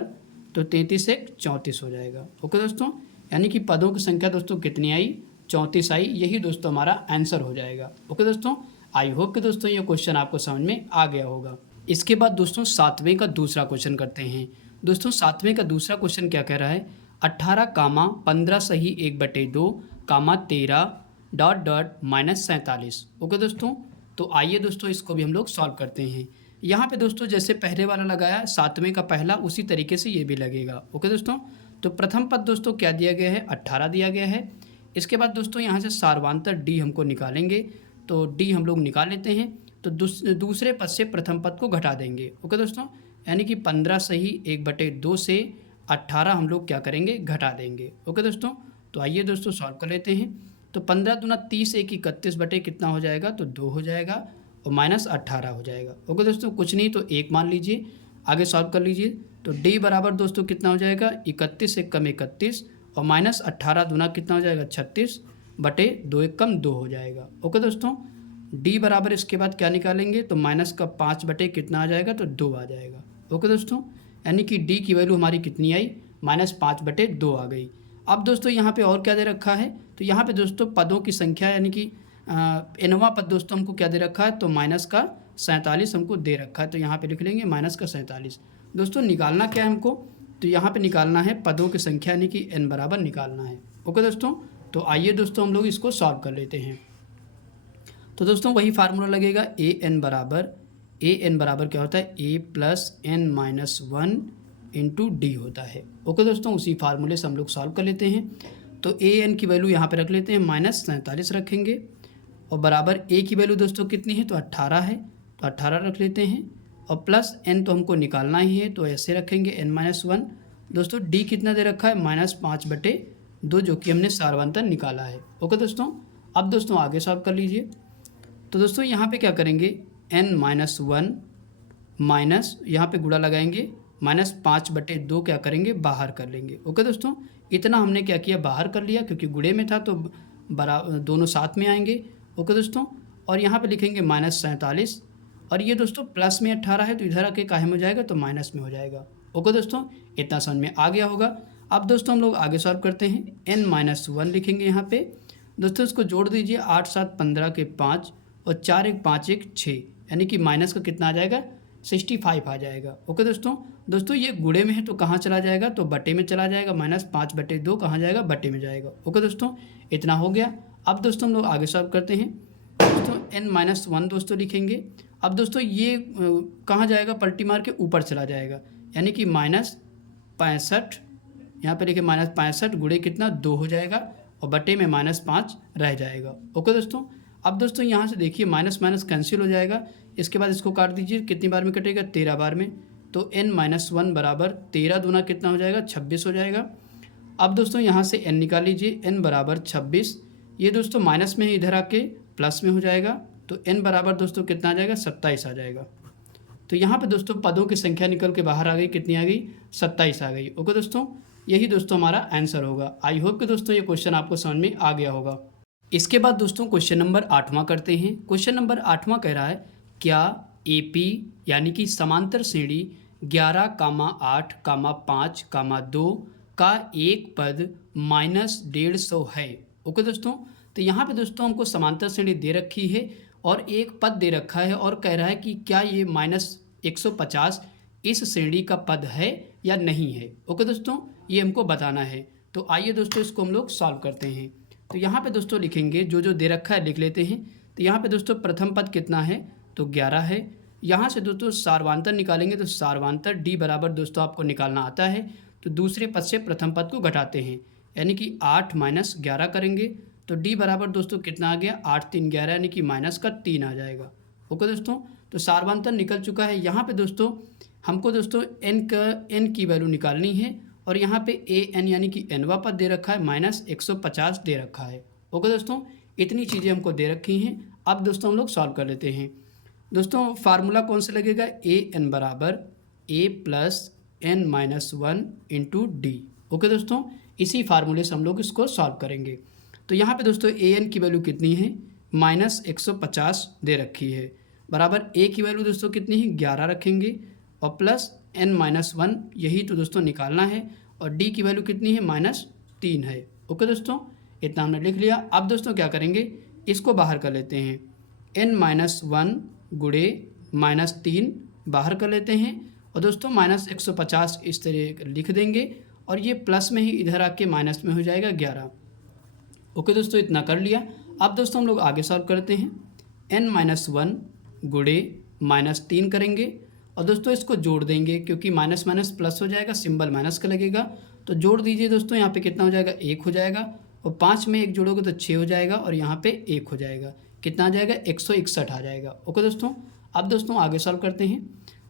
तो 33 से 34 हो जाएगा। ओके दोस्तों, यानी कि पदों की संख्या दोस्तों कितनी आई, 34 आई। यही दोस्तों हमारा आंसर हो जाएगा। ओके दोस्तों, आई होप कि दोस्तों ये क्वेश्चन आपको समझ में आ गया होगा। इसके बाद दोस्तों 7वें का दूसरा क्वेश्चन करते हैं। दोस्तों 7वें का दूसरा क्वेश्चन क्या कह रहा है, 18, 15 1/2, 13 डॉट डॉट -47। ओके दोस्तों, तो आइए दोस्तों इसको भी हम लोग सॉल्व करते हैं। यहाँ पे दोस्तों जैसे पहले वाला लगाया 7वें का पहला, उसी तरीके से ये भी लगेगा। ओके दोस्तों, तो प्रथम पद दोस्तों क्या दिया गया है, 18 दिया गया है। इसके बाद दोस्तों यहाँ से सार्वधातुक डी हमको निकालेंगे, तो डी हम लोग निकाल लेते हैं। तो दूसरे पद से प्रथम पद को घटा देंगे। ओके दोस्तों, यानी कि 15 1/2 से 18 हम लोग क्या करेंगे, घटा देंगे। ओके दोस्तों, तो आइए दोस्तों सॉल्व कर लेते हैं। तो 15 दूना 30, 1 31 बटे कितना हो जाएगा, तो 2 हो जाएगा और -18 हो जाएगा। ओके दोस्तों, कुछ नहीं तो 1 मान लीजिए, आगे सॉल्व कर लीजिए। तो डी बराबर दोस्तों कितना हो जाएगा, 31 1 कम 31 और -18 दूना कितना हो जाएगा, 36 बटे 2 1 कम 2 हो जाएगा। ओके दोस्तों, डी बराबर इसके बाद क्या निकालेंगे, तो माइनस का 5 बटे कितना आ जाएगा, तो 2 आ जाएगा। ओके दोस्तों, यानी कि डी की वैल्यू हमारी कितनी आई, -5 बटे 2 आ गई। अब दोस्तों यहाँ पे और क्या दे रखा है, तो यहाँ पे दोस्तों पदों की संख्या यानी कि nवां पद दोस्तों हमको क्या दे रखा है, तो -47 हमको दे रखा है। तो यहाँ पे लिख लेंगे -47। दोस्तों निकालना क्या है हमको, तो यहाँ पे निकालना है पदों की संख्या यानी कि n बराबर निकालना है। ओके दोस्तों, तो आइए दोस्तों हम लोग इसको सॉल्व कर लेते हैं। तो दोस्तों वही फार्मूला लगेगा, ए एन बराबर क्या होता है, a + n-1 इंटू डी होता है। ओके दोस्तों, उसी फार्मूले से हम लोग सॉल्व कर लेते हैं। तो ए एन की वैल्यू यहाँ पे रख लेते हैं, -47 रखेंगे और बराबर ए की वैल्यू दोस्तों कितनी है, तो 18 है, तो 18 रख लेते हैं और प्लस एन तो हमको निकालना ही है, तो ऐसे रखेंगे n-1। दोस्तों डी कितना दे रखा है, -5 बटे 2, जो कि हमने सार्वधातुक निकाला है। ओके दोस्तों, अब दोस्तों आगे सॉल्व कर लीजिए। तो दोस्तों यहाँ पे क्या करेंगे, n-1 माइनस यहाँ पे गुणा लगाएंगे, -5 बटे 2 क्या करेंगे, बाहर कर लेंगे। ओके दोस्तों, इतना हमने क्या किया, बाहर कर लिया, क्योंकि गुणे में था तो दोनों साथ में आएंगे। ओके दोस्तों, और यहाँ पे लिखेंगे -47 और ये दोस्तों प्लस में 18 है, तो इधर आके काहे में हो जाएगा, तो माइनस में हो जाएगा। ओके दोस्तों, इतना समझ में आ गया होगा। अब दोस्तों हम लोग आगे सॉल्व करते हैं। n-1 लिखेंगे यहाँ पे दोस्तों, इसको जोड़ दीजिए, 8 7 15 के 5 और 4 1 5 1 6, यानी कि माइनस का कितना आ जाएगा, 65 आ जाएगा। ओके दोस्तों ये गुणे में है तो कहाँ चला जाएगा, तो बटे में चला जाएगा, -5 बटे 2 कहाँ जाएगा, बटे में जाएगा। ओके दोस्तों, इतना हो गया। अब दोस्तों हम लोग आगे सॉल्व करते हैं। दोस्तों n-1 दोस्तों लिखेंगे। अब दोस्तों ये कहाँ जाएगा, पलटी मार के ऊपर चला जाएगा, यानी कि -65, यहाँ पे लिखे -65 गुणे कितना, 2 हो जाएगा और बटे में -5 रह जाएगा। ओके दोस्तों, अब दोस्तों यहाँ से देखिए माइनस माइनस कैंसिल हो जाएगा। इसके बाद इसको काट दीजिए, कितनी बार में कटेगा, 13 बार में। तो n-1 बराबर 13 दूना कितना हो जाएगा, 26 हो जाएगा। अब दोस्तों यहाँ से n निकाल लीजिए, n बराबर 26, ये दोस्तों माइनस में इधर आके प्लस में हो जाएगा, तो n बराबर दोस्तों कितना आ जाएगा, 27 आ जाएगा। तो यहाँ पे दोस्तों पदों की संख्या निकल के बाहर आ गई, कितनी आ गई, 27 आ गई। ओके दोस्तों, यही दोस्तों हमारा आंसर होगा। आई होप कि दोस्तों ये क्वेश्चन आपको समझ में आ गया होगा। इसके बाद दोस्तों क्वेश्चन नंबर 8वां करते हैं। क्वेश्चन नंबर 8वां कह रहा है, क्या AP यानी कि समांतर श्रेणी 11, 8, 5, 2 का एक पद -150 है। ओके दोस्तों, तो यहाँ पे दोस्तों हमको समांतर श्रेणी दे रखी है और एक पद दे रखा है और कह रहा है कि क्या ये -150 इस श्रेणी का पद है या नहीं है। ओके दोस्तों, ये हमको बताना है। तो आइए दोस्तों इसको हम लोग सॉल्व करते हैं। तो यहाँ पे दोस्तों लिखेंगे, जो जो दे रखा है लिख लेते हैं। तो यहाँ पे दोस्तों प्रथम पद कितना है, तो 11 है। यहाँ से दोस्तों सार्वधातुक निकालेंगे, तो सार्वधातुक डी बराबर दोस्तों आपको निकालना आता है। तो दूसरे पद से प्रथम पद को घटाते हैं, यानी कि 8 माइनस 11 करेंगे। तो डी बराबर दोस्तों कितना आ गया, 8 3 11, यानी कि माइनस का 3 आ जाएगा। ओके दोस्तों, तो सार्वधातुक निकल चुका है। यहाँ पे दोस्तों हमको दोस्तों एन की वैल्यू निकालनी है, और यहाँ पे ए एन यानी कि एनवा पद दे रखा है, माइनस 150 दे रखा है। ओके दोस्तों, इतनी चीज़ें हमको दे रखी हैं। अब दोस्तों हम लोग सॉल्व कर लेते हैं। दोस्तों फार्मूला कौन सा लगेगा, ए एन बराबर A plus N minus 1 into D. Okay दोस्तों, इसी फार्मूले से हम लोग इसको सॉल्व करेंगे। तो यहाँ पे दोस्तों ए एन की वैल्यू कितनी है, माइनस 150 दे रखी है, बराबर ए की वैल्यू दोस्तों कितनी है, 11 रखेंगे, और प्लस एन माइनस 1 यही तो दोस्तों निकालना है, और डी की वैल्यू कितनी है, माइनस 3 है। ओके दोस्तों, इतना हमने लिख लिया। अब दोस्तों क्या करेंगे, इसको बाहर कर लेते हैं। एन माइनस 1 गुणे माइनस 3 बाहर कर लेते हैं, और दोस्तों माइनस 150 इस तरह लिख देंगे, और ये प्लस में ही इधर आके माइनस में हो जाएगा 11। ओके दोस्तों, इतना कर लिया। अब दोस्तों हम लोग आगे सॉल्व करते हैं। एन माइनस 1 गुणे माइनस 3 करेंगे, और दोस्तों इसको जोड़ देंगे, क्योंकि माइनस माइनस प्लस हो जाएगा, सिंबल माइनस का लगेगा। तो जोड़ दीजिए दोस्तों, यहाँ पे कितना हो जाएगा, 1 हो जाएगा, और 5 में 1 जोड़ोगे तो 6 हो जाएगा, और यहाँ पे 1 हो जाएगा, कितना आ जाएगा, 161 आ जाएगा। ओके दोस्तों, अब दोस्तों आगे सॉल्व करते हैं।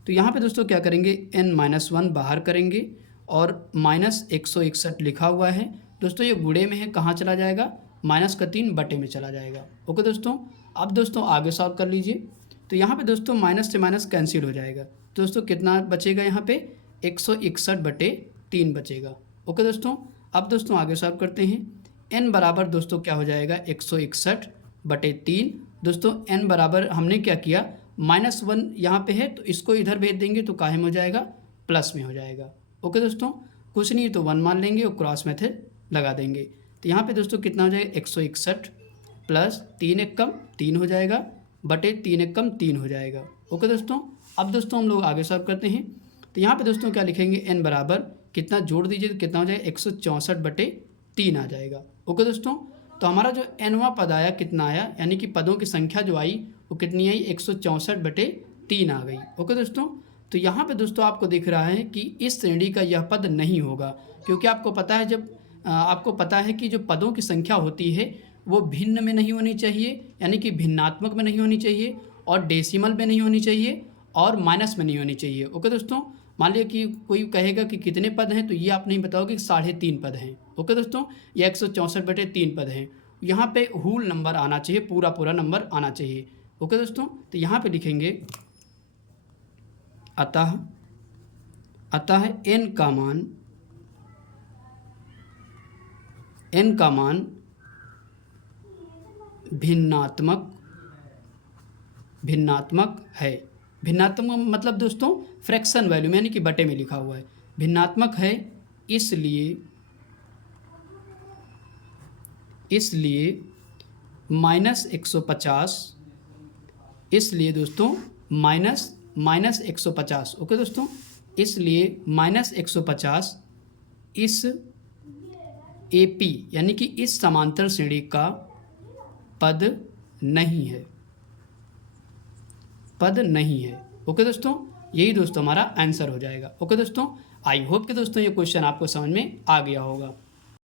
तो यहाँ पे दोस्तों क्या करेंगे, एन माइनस 1 बाहर करेंगे, और माइनस 161 लिखा हुआ है दोस्तों, ये गुणे में है, कहाँ चला जाएगा, माइनस का 3 बटे में चला जाएगा। ओके दोस्तों, अब दोस्तों आगे सॉल्व कर लीजिए। तो यहाँ पे दोस्तों माइनस से माइनस कैंसिल हो जाएगा, दोस्तों कितना बचेगा, यहाँ पे 161/3 बचेगा। ओके दोस्तों, अब दोस्तों आगे सॉल्व करते हैं। n बराबर दोस्तों क्या हो जाएगा, 161/3। दोस्तों n बराबर हमने क्या किया, -1 यहाँ पे है, तो इसको इधर भेज देंगे तो काहे में हो जाएगा, प्लस में हो जाएगा। ओके दोस्तों, कुछ नहीं तो 1 मान लेंगे और क्रॉस मेथड लगा देंगे। तो यहाँ पे दोस्तों कितना हो जाएगा, 161 प्लस 3 एक कम 3 हो जाएगा, बटे 3 एक कम 3 हो जाएगा। ओके दोस्तों, अब दोस्तों हम लोग आगे सॉल्व करते हैं। तो यहाँ पे दोस्तों क्या लिखेंगे, n बराबर कितना जोड़ दीजिए तो कितना हो जाएगा, 164/3 आ जाएगा। ओके दोस्तों, तो हमारा जो nवां पद आया कितना आया, यानी कि पदों की संख्या जो आई वो कितनी आई, 164/3 आ गई। ओके दोस्तों, तो यहाँ पे दोस्तों आपको दिख रहा है कि इस श्रेणी का यह पद नहीं होगा, क्योंकि आपको पता है आपको पता है कि जो पदों की संख्या होती है वो भिन्न में नहीं होनी चाहिए, यानी कि भिन्नात्मक में नहीं होनी चाहिए, और डेसिमल में नहीं होनी चाहिए, और माइनस में नहीं होनी चाहिए। ओके दोस्तों, मान लिया कि कोई कहेगा कि कितने पद हैं, तो ये आप नहीं बताओगे कि 3.5 पद हैं। ओके दोस्तों, ये 164/3 पद हैं। यहाँ पे होल नंबर आना चाहिए, पूरा पूरा नंबर आना चाहिए। ओके दोस्तों, तो यहाँ पे लिखेंगे अतः n का मान भिन्नात्मक है। भिन्नात्मक मतलब दोस्तों फ्रैक्शन वैल्यू में, यानी कि बटे में लिखा हुआ है, भिन्नात्मक है, इसलिए -150, इसलिए दोस्तों माइनस 150। ओके दोस्तों, इसलिए -150 इस AP यानी कि इस समांतर श्रेणी का पद नहीं है, पद नहीं है। ओके दोस्तों, यही दोस्तों हमारा आंसर हो जाएगा। ओके दोस्तों, आई होप कि दोस्तों ये क्वेश्चन आपको समझ में आ गया होगा।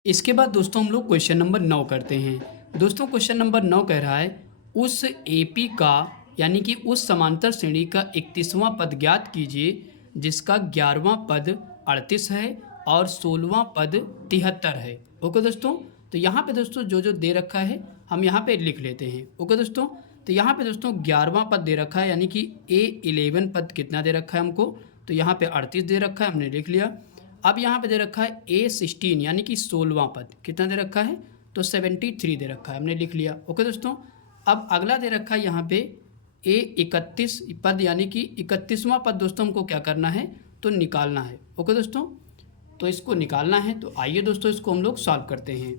इसके बाद दोस्तों हम लोग क्वेश्चन नंबर 9 करते हैं। दोस्तों क्वेश्चन नंबर 9 कह रहा है, उस AP का यानी कि उस समांतर श्रेणी का 31वां पद ज्ञात कीजिए जिसका 11वां पद 38 है और 16वां पद 73 है। ओके दोस्तों, तो यहाँ पे दोस्तों जो जो दे रखा है हम यहाँ पे लिख लेते हैं। ओके दोस्तों, तो यहाँ पे दोस्तों 11वां पद दे रखा है, यानी कि A11 पद कितना दे रखा है हमको, तो यहाँ पे 38 दे रखा है, हमने लिख लिया। अब यहाँ पे दे रखा है A16 यानी कि 16वां पद कितना दे रखा है, तो 73 दे रखा है, हमने लिख लिया। ओके दोस्तों, अब अगला दे रखा है यहाँ पे A31 पद यानी कि 31वां पद दोस्तों हमको क्या करना है, तो निकालना है। ओके दोस्तों, तो इसको निकालना है, तो आइए दोस्तों इसको हम लोग सॉल्व करते हैं।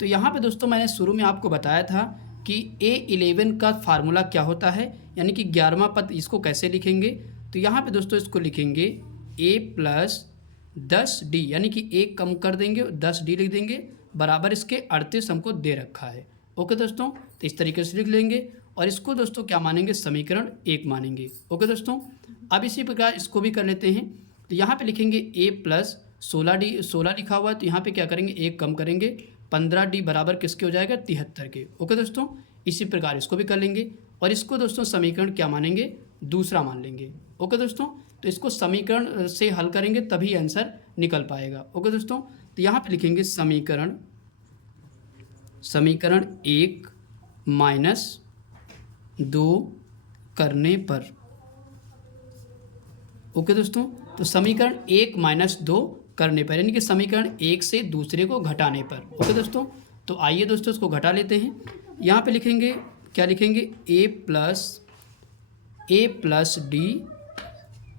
तो यहाँ पे दोस्तों मैंने शुरू में आपको बताया था कि A11 का फार्मूला क्या होता है, यानी कि 11वां पद इसको कैसे लिखेंगे। तो यहाँ पे दोस्तों इसको लिखेंगे a प्लस 10d, यानी कि 1 कम कर देंगे 10d लिख देंगे, बराबर इसके 38 हमको दे रखा है। ओके दोस्तों, तो इस तरीके से लिख लेंगे और इसको दोस्तों क्या मानेंगे, समीकरण 1 मानेंगे। ओके दोस्तों, अब इसी प्रकार इसको भी कर लेते हैं। तो यहाँ पे लिखेंगे a प्लस 16d, 16 लिखा हुआ है तो यहाँ पे क्या करेंगे 1 कम करेंगे, 15d बराबर किसके हो जाएगा, 73 के। ओके दोस्तों, इसी प्रकार इसको भी कर लेंगे और इसको दोस्तों समीकरण क्या मानेंगे, दूसरा मान लेंगे। ओके दोस्तों, तो इसको समीकरण से हल करेंगे तभी आंसर निकल पाएगा। ओके दोस्तों, तो यहाँ पे लिखेंगे समीकरण 1 माइनस 2 करने पर। ओके दोस्तों, तो समीकरण 1 माइनस 2 करने पर, यानी कि समीकरण 1 से दूसरे को घटाने पर। ओके दोस्तों, तो आइए दोस्तों इसको घटा लेते हैं। यहाँ पे लिखेंगे क्या लिखेंगे, a प्लस d,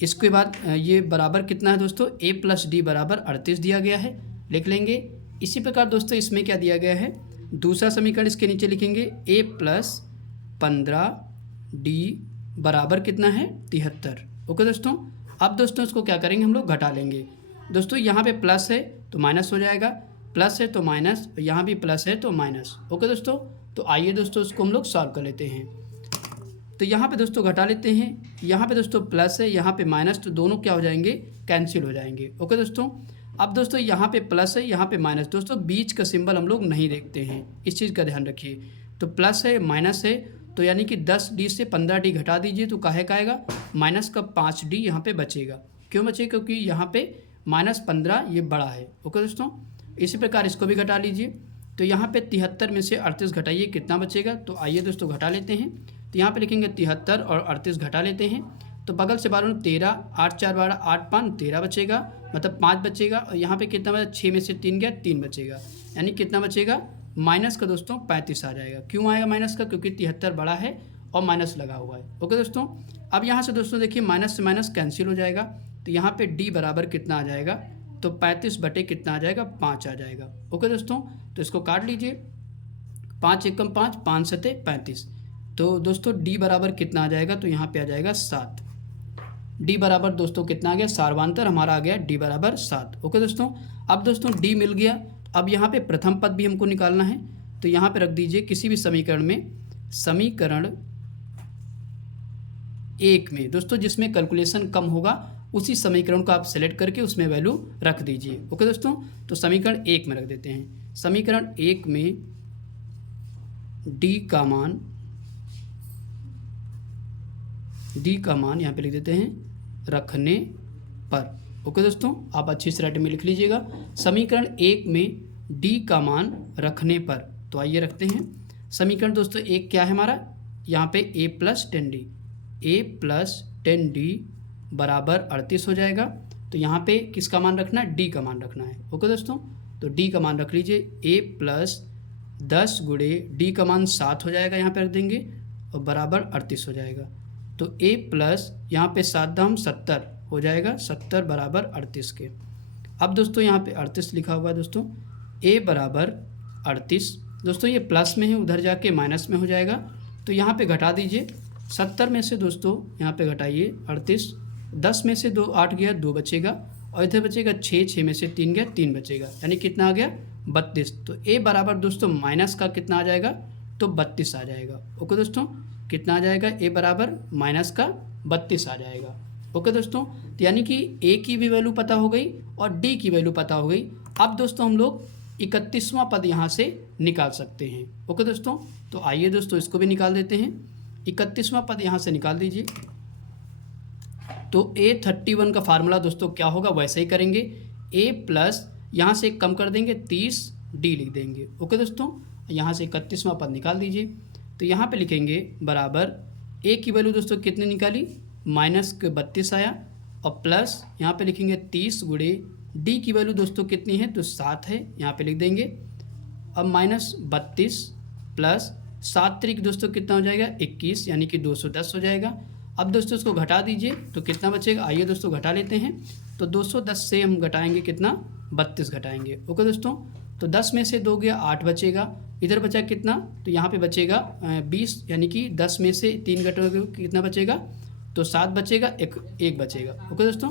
इसके बाद ये बराबर कितना है दोस्तों, a प्लस डी बराबर 38 दिया गया है, लिख लेंगे। इसी प्रकार दोस्तों इसमें क्या दिया गया है, दूसरा समीकरण इसके नीचे लिखेंगे a प्लस 15d बराबर कितना है, 73। ओके दोस्तों, अब दोस्तों इसको क्या करेंगे, हम लोग घटा लेंगे। दोस्तों यहाँ पे प्लस है तो माइनस हो जाएगा, प्लस है तो माइनस, यहाँ भी प्लस है तो माइनस। ओके दोस्तों, तो आइए दोस्तों इसको हम लोग सॉल्व कर लेते हैं। तो यहाँ पे दोस्तों घटा लेते हैं, यहाँ पे दोस्तों प्लस है, यहाँ पे माइनस, तो दोनों क्या हो जाएंगे, कैंसिल हो जाएंगे। ओके दोस्तों, अब दोस्तों यहाँ पे प्लस है, यहाँ पे माइनस, दोस्तों बीच का सिंबल हम लोग नहीं देखते हैं, इस चीज़ का ध्यान रखिए। तो प्लस है माइनस है, तो यानी कि 10d से 15d घटा दीजिए तो काहे का आएगा, माइनस का 5d यहाँ पे बचेगा। क्यों बचेगा, क्योंकि यहाँ पे -15 ये बड़ा है। ओके दोस्तों, इसी प्रकार इसको भी घटा लीजिए। तो यहाँ पे 73 में से 38 घटाइए, कितना बचेगा, तो आइए दोस्तों घटा लेते हैं। तो यहाँ पे लिखेंगे 73 और 38 घटा लेते हैं, तो बगल से 12 13, 8 4 12, 8 5 13 बचेगा, मतलब 5 बचेगा। और यहाँ पे कितना बचा, 6 में से 3 गया, 3 बचेगा, यानी कितना बचेगा, माइनस का दोस्तों 35 आ जाएगा। क्यों आएगा माइनस का, क्योंकि 73 बड़ा है और माइनस लगा हुआ है। ओके दोस्तों, अब यहाँ से दोस्तों देखिए माइनस से माइनस कैंसिल हो जाएगा, तो यहाँ पे d बराबर कितना आ जाएगा, तो 35 बटे कितना आ जाएगा, 5 आ जाएगा। ओके दोस्तों, तो इसको काट लीजिए, 5 एकम 5, 5 सते 35। तो दोस्तों d बराबर कितना आ जाएगा, तो यहाँ पे आ जाएगा 7। d बराबर दोस्तों कितना आ गया, सार्वांतर हमारा आ गया d बराबर 7। ओके दोस्तों, अब दोस्तों d मिल गया, अब यहाँ पे प्रथम पद भी हमको निकालना है। तो यहाँ पे रख दीजिए किसी भी समीकरण में, समीकरण 1 में दोस्तों जिसमें कैलकुलेशन कम होगा उसी समीकरण को आप सेलेक्ट करके उसमें वैल्यू रख दीजिए। ओके दोस्तों, तो समीकरण 1 में रख देते हैं। समीकरण 1 में d का मान यहाँ पे लिख देते हैं, रखने पर। ओके दोस्तों, आप अच्छी से राइटिंग में लिख लीजिएगा, समीकरण 1 में d का मान रखने पर। तो आइए रखते हैं। समीकरण दोस्तों 1 क्या है हमारा, यहाँ पे a प्लस 10d बराबर 38 हो जाएगा। तो यहाँ पे किसका मान रखना है, d का मान रखना है। ओके दोस्तों, तो d का मान रख लीजिए, a प्लस 10 गुणे d का मान 7 हो जाएगा, यहाँ पे रख देंगे, और बराबर 38 हो जाएगा। तो a प्लस यहाँ पे 7 दाम 70 हो जाएगा, 70 बराबर 38 के। अब दोस्तों यहाँ पे 38 लिखा हुआ है दोस्तों, a बराबर 38। दोस्तों ये प्लस में है, उधर जाके माइनस में हो जाएगा, तो यहाँ पे घटा दीजिए। 70 में से दोस्तों यहाँ पे घटाइए 38, 10 में से 2 8 गया, 2 बचेगा, और इधर बचेगा 6 में से 3 गया, 3 बचेगा, यानी कितना आ गया, 32। तो a बराबर दोस्तों माइनस का कितना आ जाएगा, तो 32 आ जाएगा। ओके दोस्तों, कितना आ जाएगा, a बराबर माइनस का 32 आ जाएगा। ओके दोस्तों, तो यानी कि a की भी वैल्यू पता हो गई और d की वैल्यू पता हो गई। अब दोस्तों हम लोग 31वां पद यहाँ से निकाल सकते हैं। ओके दोस्तों, तो आइए दोस्तों इसको भी निकाल देते हैं। 31वां पद यहाँ से निकाल दीजिए। तो A31 का फार्मूला दोस्तों क्या होगा, वैसे ही करेंगे, a प्लस यहाँ से कम कर देंगे 30d लिख देंगे। ओके दोस्तों, यहाँ से 31वां पद निकाल दीजिए। तो यहाँ पे लिखेंगे बराबर a की वैल्यू दोस्तों कितनी निकाली, -32 आया, और प्लस यहाँ पे लिखेंगे 30 गुणे d की वैल्यू दोस्तों कितनी है, तो 7 है, यहाँ पे लिख देंगे। अब -32 प्लस 7 तरीक दोस्तों कितना हो जाएगा, 21, यानी कि 210 हो जाएगा। अब दोस्तों इसको घटा दीजिए तो कितना बचेगा, आइए दोस्तों घटा लेते हैं। तो 210 से हम घटाएंगे कितना, 32 घटाएंगे। ओके दोस्तों, तो 10 में से 2 गया, 8 बचेगा, इधर बचा कितना, तो यहाँ पे बचेगा 20, यानी कि 10 में से 3 घटाओगे कितना बचेगा, तो 7 बचेगा, एक बचेगा। ओके दोस्तों,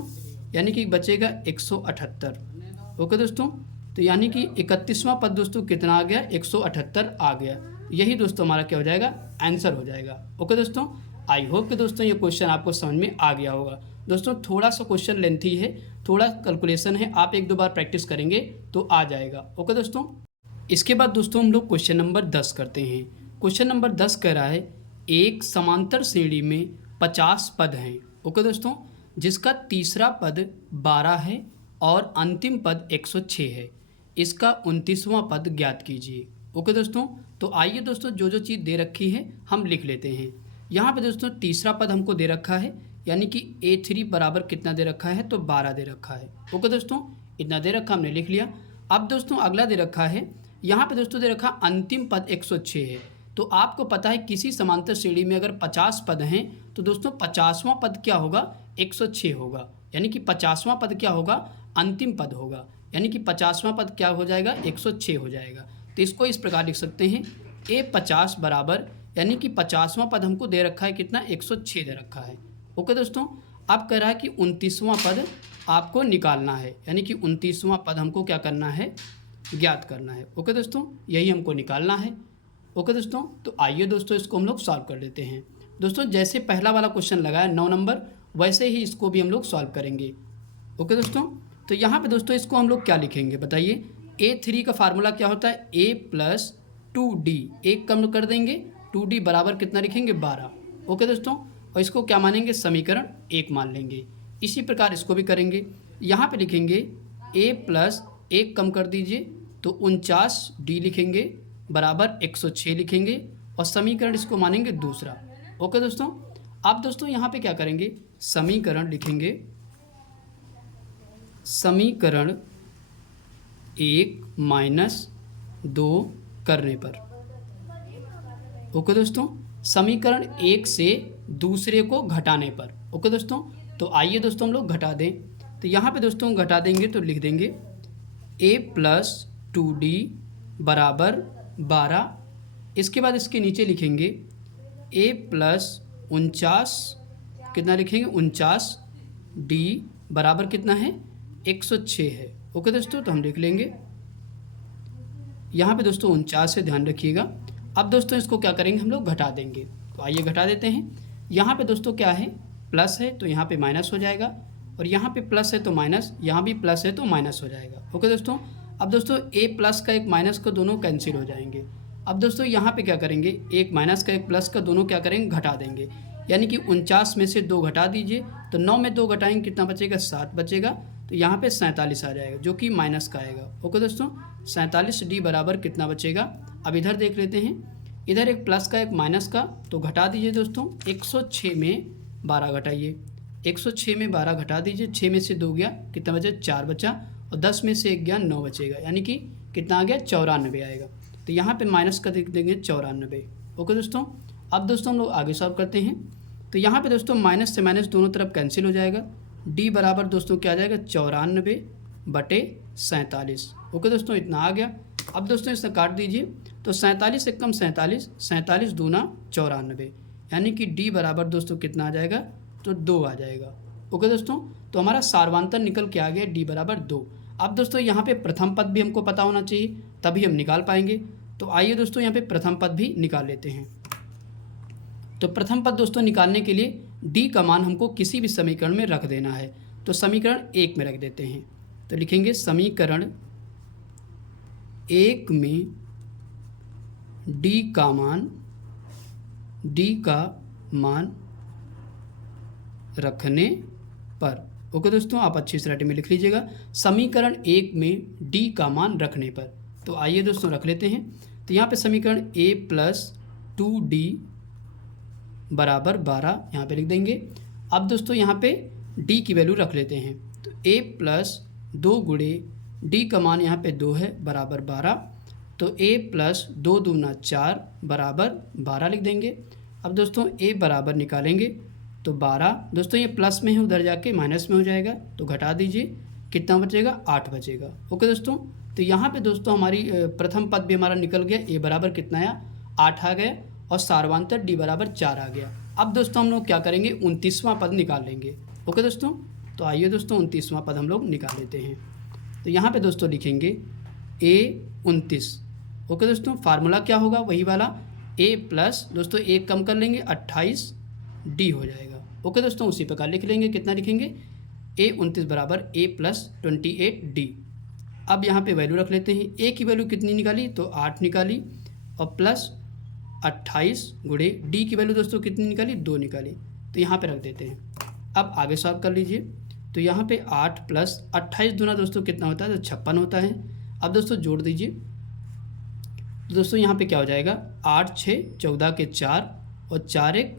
यानी कि बचेगा 178। ओके दोस्तों, तो यानी कि 31वां पद दोस्तों कितना आ गया, 178 आ गया। यही दोस्तों हमारा क्या हो जाएगा, आंसर हो जाएगा। ओके दोस्तों, आई होप कि दोस्तों ये क्वेश्चन आपको समझ में आ गया होगा। दोस्तों थोड़ा सा क्वेश्चन लेंथी है, थोड़ा कैलकुलेशन है, आप 1-2 बार प्रैक्टिस करेंगे तो आ जाएगा। ओके दोस्तों, इसके बाद दोस्तों हम लोग क्वेश्चन नंबर 10 करते हैं। क्वेश्चन नंबर 10 कह रहा है एक समांतर श्रेणी में 50 पद हैं। ओके दोस्तों, जिसका तीसरा पद 12 है और अंतिम पद 106 है। इसका 29वां पद ज्ञात कीजिए। ओके दोस्तों, तो आइए दोस्तों जो जो चीज़ दे रखी है हम लिख लेते हैं। यहाँ पे दोस्तों तीसरा पद हमको दे रखा है, यानी कि A3 बराबर कितना दे रखा है, तो 12 दे रखा है। ओके दोस्तों, इतना दे रखा हमने लिख लिया। अब दोस्तों अगला दे रखा है, यहाँ पे दोस्तों दे रखा अंतिम पद 106 है। तो आपको पता है किसी समांतर श्रेणी में अगर 50 पद हैं तो दोस्तों 50वां पद क्या होगा, 106 होगा। यानी कि 50वां पद क्या होगा, अंतिम पद होगा। यानी कि 50वां पद क्या हो जाएगा, 106 हो जाएगा। तो इसको इस प्रकार लिख सकते हैं A50 बराबर, यानी कि 50वां पद हमको दे रखा है कितना, 106 दे रखा है। ओके दोस्तों, अब कह रहा है कि 29वां पद आपको निकालना है, यानी कि 29वां पद हमको क्या करना है, ज्ञात करना है। ओके दोस्तों, यही हमको निकालना है। ओके दोस्तों, तो आइए दोस्तों इसको हम लोग सॉल्व कर लेते हैं। दोस्तों जैसे पहला वाला क्वेश्चन लगाया 9 नंबर, वैसे ही इसको भी हम लोग सॉल्व करेंगे। ओके दोस्तों, तो यहाँ पे दोस्तों इसको हम लोग क्या लिखेंगे बताइए। A3 का फार्मूला क्या होता है, A + 2D, एक कम कर देंगे, 2D बराबर कितना लिखेंगे, 12। ओके दोस्तों, और इसको क्या मानेंगे, समीकरण 1 मान लेंगे। इसी प्रकार इसको भी करेंगे। यहाँ पे लिखेंगे A + 1 कम कर दीजिए तो 49D लिखेंगे बराबर 106 लिखेंगे और समीकरण इसको मानेंगे दूसरा। ओके दोस्तों, अब दोस्तों यहाँ पे क्या करेंगे, समीकरण लिखेंगे, समीकरण 1 - 2 करने पर। ओके दोस्तों, समीकरण 1 से दूसरे को घटाने पर। ओके दोस्तों, तो आइए दोस्तों हम लोग घटा दें। तो यहाँ पे दोस्तों घटा देंगे तो लिख देंगे A + 2D बराबर 12। इसके बाद इसके नीचे लिखेंगे A + 49, कितना लिखेंगे, 49D बराबर कितना है, 106 है। ओके दोस्तों, तो हम लिख लेंगे यहाँ पे दोस्तों 49 है, ध्यान रखिएगा। अब दोस्तों इसको क्या करेंगे, हम लोग घटा देंगे। तो आइए घटा देते हैं। यहाँ पे दोस्तों क्या है, प्लस है तो यहाँ पे माइनस हो जाएगा, और यहाँ पे प्लस है तो माइनस, यहाँ भी प्लस है तो माइनस हो जाएगा। ओके दोस्तों, अब दोस्तों A+ का एक माइनस का दोनों कैंसिल हो जाएंगे। अब दोस्तों यहाँ पे क्या करेंगे, एक माइनस का एक प्लस का दोनों क्या करेंगे, घटा देंगे। यानी कि 49 में से 2 घटा दीजिए तो 9 में 2 घटाएंगे कितना बचेगा, 7 बचेगा। तो यहाँ पे 47 आ जाएगा जो कि माइनस का आएगा। ओके दोस्तों, 47D बराबर कितना बचेगा। अब इधर देख लेते हैं, इधर एक प्लस का एक माइनस का, तो घटा दीजिए दोस्तों। 106 में 12 घटाइए, 106 में 12 घटा दीजिए, 6 में से 2 गया, कितना बचा, 4 बचा, और 10 में से 1 गया, 9 बचेगा। यानी कि कितना आ गया, 94 आएगा। तो यहाँ पे माइनस का देख देंगे 94। ओके दोस्तों, अब दोस्तों हम लोग आगे सॉल्व करते हैं। तो यहाँ पे दोस्तों माइनस से माइनस दोनों तरफ कैंसिल हो जाएगा। D बराबर दोस्तों क्या आ जाएगा, 94/47। ओके दोस्तों, इतना आ गया। अब दोस्तों इसे काट दीजिए तो 47 एकम 47, 47 दूना 94, यानी कि D बराबर दोस्तों कितना आ जाएगा, तो 2 आ जाएगा। ओके दोस्तों, तो हमारा सार्वंतर निकल के आ गया D बराबर 2। अब दोस्तों यहाँ पे प्रथम पद भी हमको पता होना चाहिए, तभी हम निकाल पाएंगे। तो आइए दोस्तों यहाँ पे प्रथम पद भी निकाल लेते हैं। तो प्रथम पद दोस्तों निकालने के लिए D का मान हमको किसी भी समीकरण में रख देना है। तो समीकरण 1 में रख देते हैं। तो लिखेंगे समीकरण 1 में D का मान रखने पर। ओके दोस्तों, आप अच्छी से राइटिंग में लिख लीजिएगा, समीकरण 1 में D का मान रखने पर। तो आइए दोस्तों रख लेते हैं। तो यहाँ पे समीकरण A + 2D बराबर 12 यहाँ पे लिख देंगे। अब दोस्तों यहाँ पे D की वैल्यू रख लेते हैं। तो A + 2 गुणे D का मान यहाँ पे 2 है बराबर 12, तो A + 2 दूना 4 बराबर 12 लिख देंगे। अब दोस्तों A बराबर निकालेंगे तो 12, दोस्तों ये प्लस में है, उधर जाके माइनस में हो जाएगा, तो घटा दीजिए, कितना बचेगा, 8 बचेगा। ओके दोस्तों, तो यहाँ पे दोस्तों हमारी प्रथम पद भी हमारा निकल गया। A बराबर कितना आया, 8 आ गया, और सार्वंतर D बराबर 4 आ गया। अब दोस्तों हम लोग क्या करेंगे, 29वां पद निकाल लेंगे। ओके दोस्तों, तो आइए दोस्तों 29वां पद हम लोग निकाल लेते हैं। तो यहाँ पे दोस्तों लिखेंगे A29। ओके दोस्तों, फार्मूला क्या होगा, वही वाला A प्लस दोस्तों एक कम कर लेंगे 28D हो जाएगा। ओके दोस्तों, उसी प्रकार लिख लेंगे, कितना लिखेंगे, A29 बराबर A प्लस 28D। अब यहाँ पे वैल्यू रख लेते हैं। A की वैल्यू कितनी निकाली, तो 8 निकाली, और प्लस 28 गुणे D की वैल्यू दोस्तों कितनी निकाली, 2 निकाली। तो यहाँ पे रख देते हैं। अब आगे सॉल्व कर लीजिए। तो यहाँ पे 8 प्लस 28 दूना दोस्तों कितना होता है, तो 56 होता है। अब दोस्तों जोड़ दीजिए। तो दोस्तों यहाँ पे क्या हो जाएगा, 8 6 14 के 4 और 4 1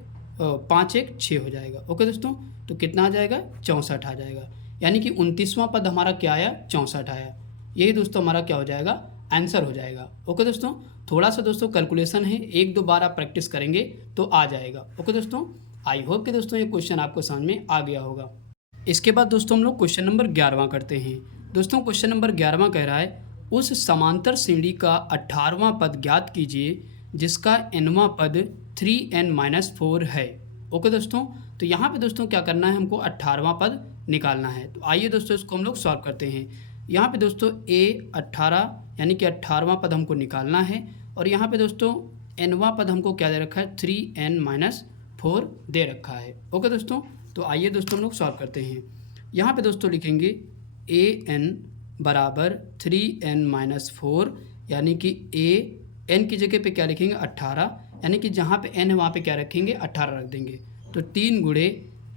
5 1 6 हो जाएगा। ओके दोस्तों, तो कितना आ जाएगा, 64 आ जाएगा। यानी कि 29वां पद हमारा क्या आया, 64 आया। यही दोस्तों हमारा क्या हो जाएगा, आंसर हो जाएगा। ओके दोस्तों, थोड़ा सा दोस्तों कैलकुलेशन है, 1 2 बार आप प्रैक्टिस करेंगे तो आ जाएगा। ओके दोस्तों, आई होप कि दोस्तों ये क्वेश्चन आपको समझ में आ गया होगा। इसके बाद दोस्तों हम लोग क्वेश्चन नंबर 11वां करते हैं। दोस्तों क्वेश्चन नंबर 11वां कह रहा है, उस समांतर श्रेणी का 18वां पद ज्ञात कीजिए जिसका nवां पद 3n-4 है। ओके दोस्तों, तो यहाँ पे दोस्तों क्या करना है, हमको 18वां पद निकालना है। तो आइए दोस्तों इसको हम लोग सॉल्व करते हैं। यहाँ पे दोस्तों A18 यानी कि 18वां पद हमको निकालना है, और यहाँ पे दोस्तों nवां पद हमको क्या दे रखा है, 3n-4 दे रखा है। ओके दोस्तों, तो आइए दोस्तों हम लोग सॉल्व करते हैं। यहाँ पे दोस्तों लिखेंगे an बराबर 3n-4, यानी कि n की जगह पे क्या लिखेंगे, 18, यानी कि जहाँ पे n है वहाँ पे क्या रखेंगे, 18 रख देंगे। तो 3 गुणे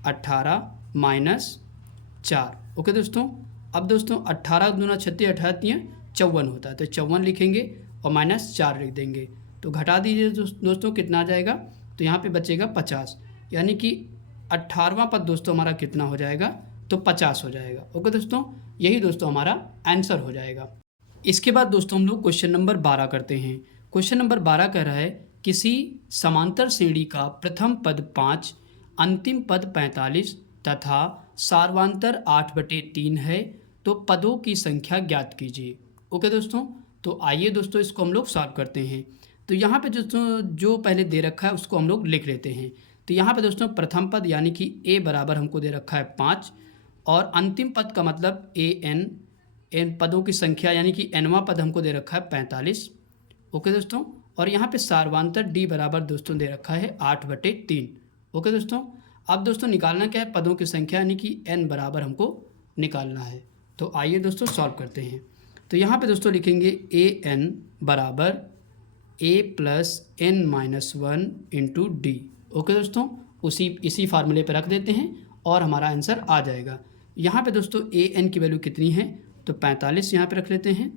18 माइनस 4। ओके दोस्तों, अब दोस्तों 18 दूना 36, 18 54 होता है, तो 54 लिखेंगे और माइनस 4 लिख देंगे। तो घटा दीजिए दोस्तों, कितना आ जाएगा, तो यहाँ पे बचेगा 50, यानी कि 18वां पद दोस्तों हमारा कितना हो जाएगा, तो 50 हो जाएगा। ओके दोस्तों, यही दोस्तों हमारा आंसर हो जाएगा। इसके बाद दोस्तों हम लोग क्वेश्चन नंबर 12 करते हैं। क्वेश्चन नंबर 12 कह रहा है, किसी समांतर श्रेणी का प्रथम पद 5, अंतिम पद 45 तथा सार्वांतर 8/3 है, तो पदों की संख्या ज्ञात कीजिए। ओके दोस्तों, तो आइए दोस्तों इसको हम लोग सॉल्व करते हैं। तो यहाँ पे दोस्तों जो पहले दे रखा है उसको हम लोग लिख लेते हैं। तो यहाँ पे दोस्तों प्रथम पद यानी कि A बराबर हमको दे रखा है 5, और अंतिम पद का मतलब n पदों की संख्या यानी कि nवां पद हमको दे रखा है 45। ओके दोस्तों, और यहाँ पे सार्वांतर D बराबर दोस्तों दे रखा है 8/3। ओके दोस्तों, अब दोस्तों निकालना क्या है, पदों की संख्या यानी कि n बराबर हमको निकालना है। तो आइए दोस्तों सॉल्व करते हैं। तो यहाँ पे दोस्तों लिखेंगे an बराबर a plus n-1 into D. Okay दोस्तों, इसी फार्मूले पे रख देते हैं और हमारा आंसर आ जाएगा। यहाँ पे दोस्तों an की वैल्यू कितनी है, तो 45 यहाँ पे रख लेते हैं,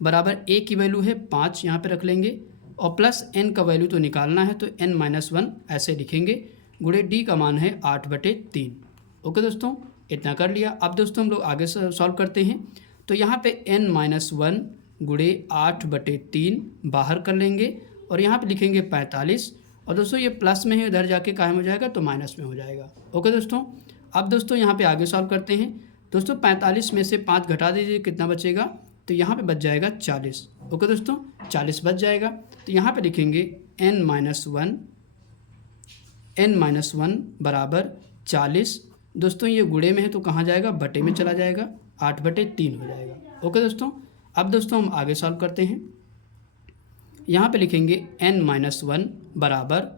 बराबर a की वैल्यू है 5 यहाँ पे रख लेंगे, और प्लस n का वैल्यू तो निकालना है तो n-1 ऐसे लिखेंगे, गुणे d का मान है 8/3। ओके दोस्तों, इतना कर लिया। अब दोस्तों हम लोग आगे सॉल्व करते हैं। तो यहाँ पे n-1 गुणे 8/3 बाहर कर लेंगे, और यहाँ पे लिखेंगे 45, और दोस्तों ये प्लस में है, इधर जाके कायम हो जाएगा तो माइनस में हो जाएगा। ओके दोस्तों, अब दोस्तों यहाँ पे आगे सॉल्व करते हैं। दोस्तों 45 में से 5 घटा दीजिए, कितना बचेगा, तो यहाँ पे बच जाएगा 40। ओके दोस्तों, 40 बच जाएगा। तो यहाँ पे लिखेंगे n-1 बराबर 40। दोस्तों ये गुणे में है तो कहाँ जाएगा, बटे में चला जाएगा, 8/3 हो जाएगा। ओके दोस्तों, अब दोस्तों हम आगे सॉल्व करते हैं। यहाँ पे लिखेंगे n-1 बराबर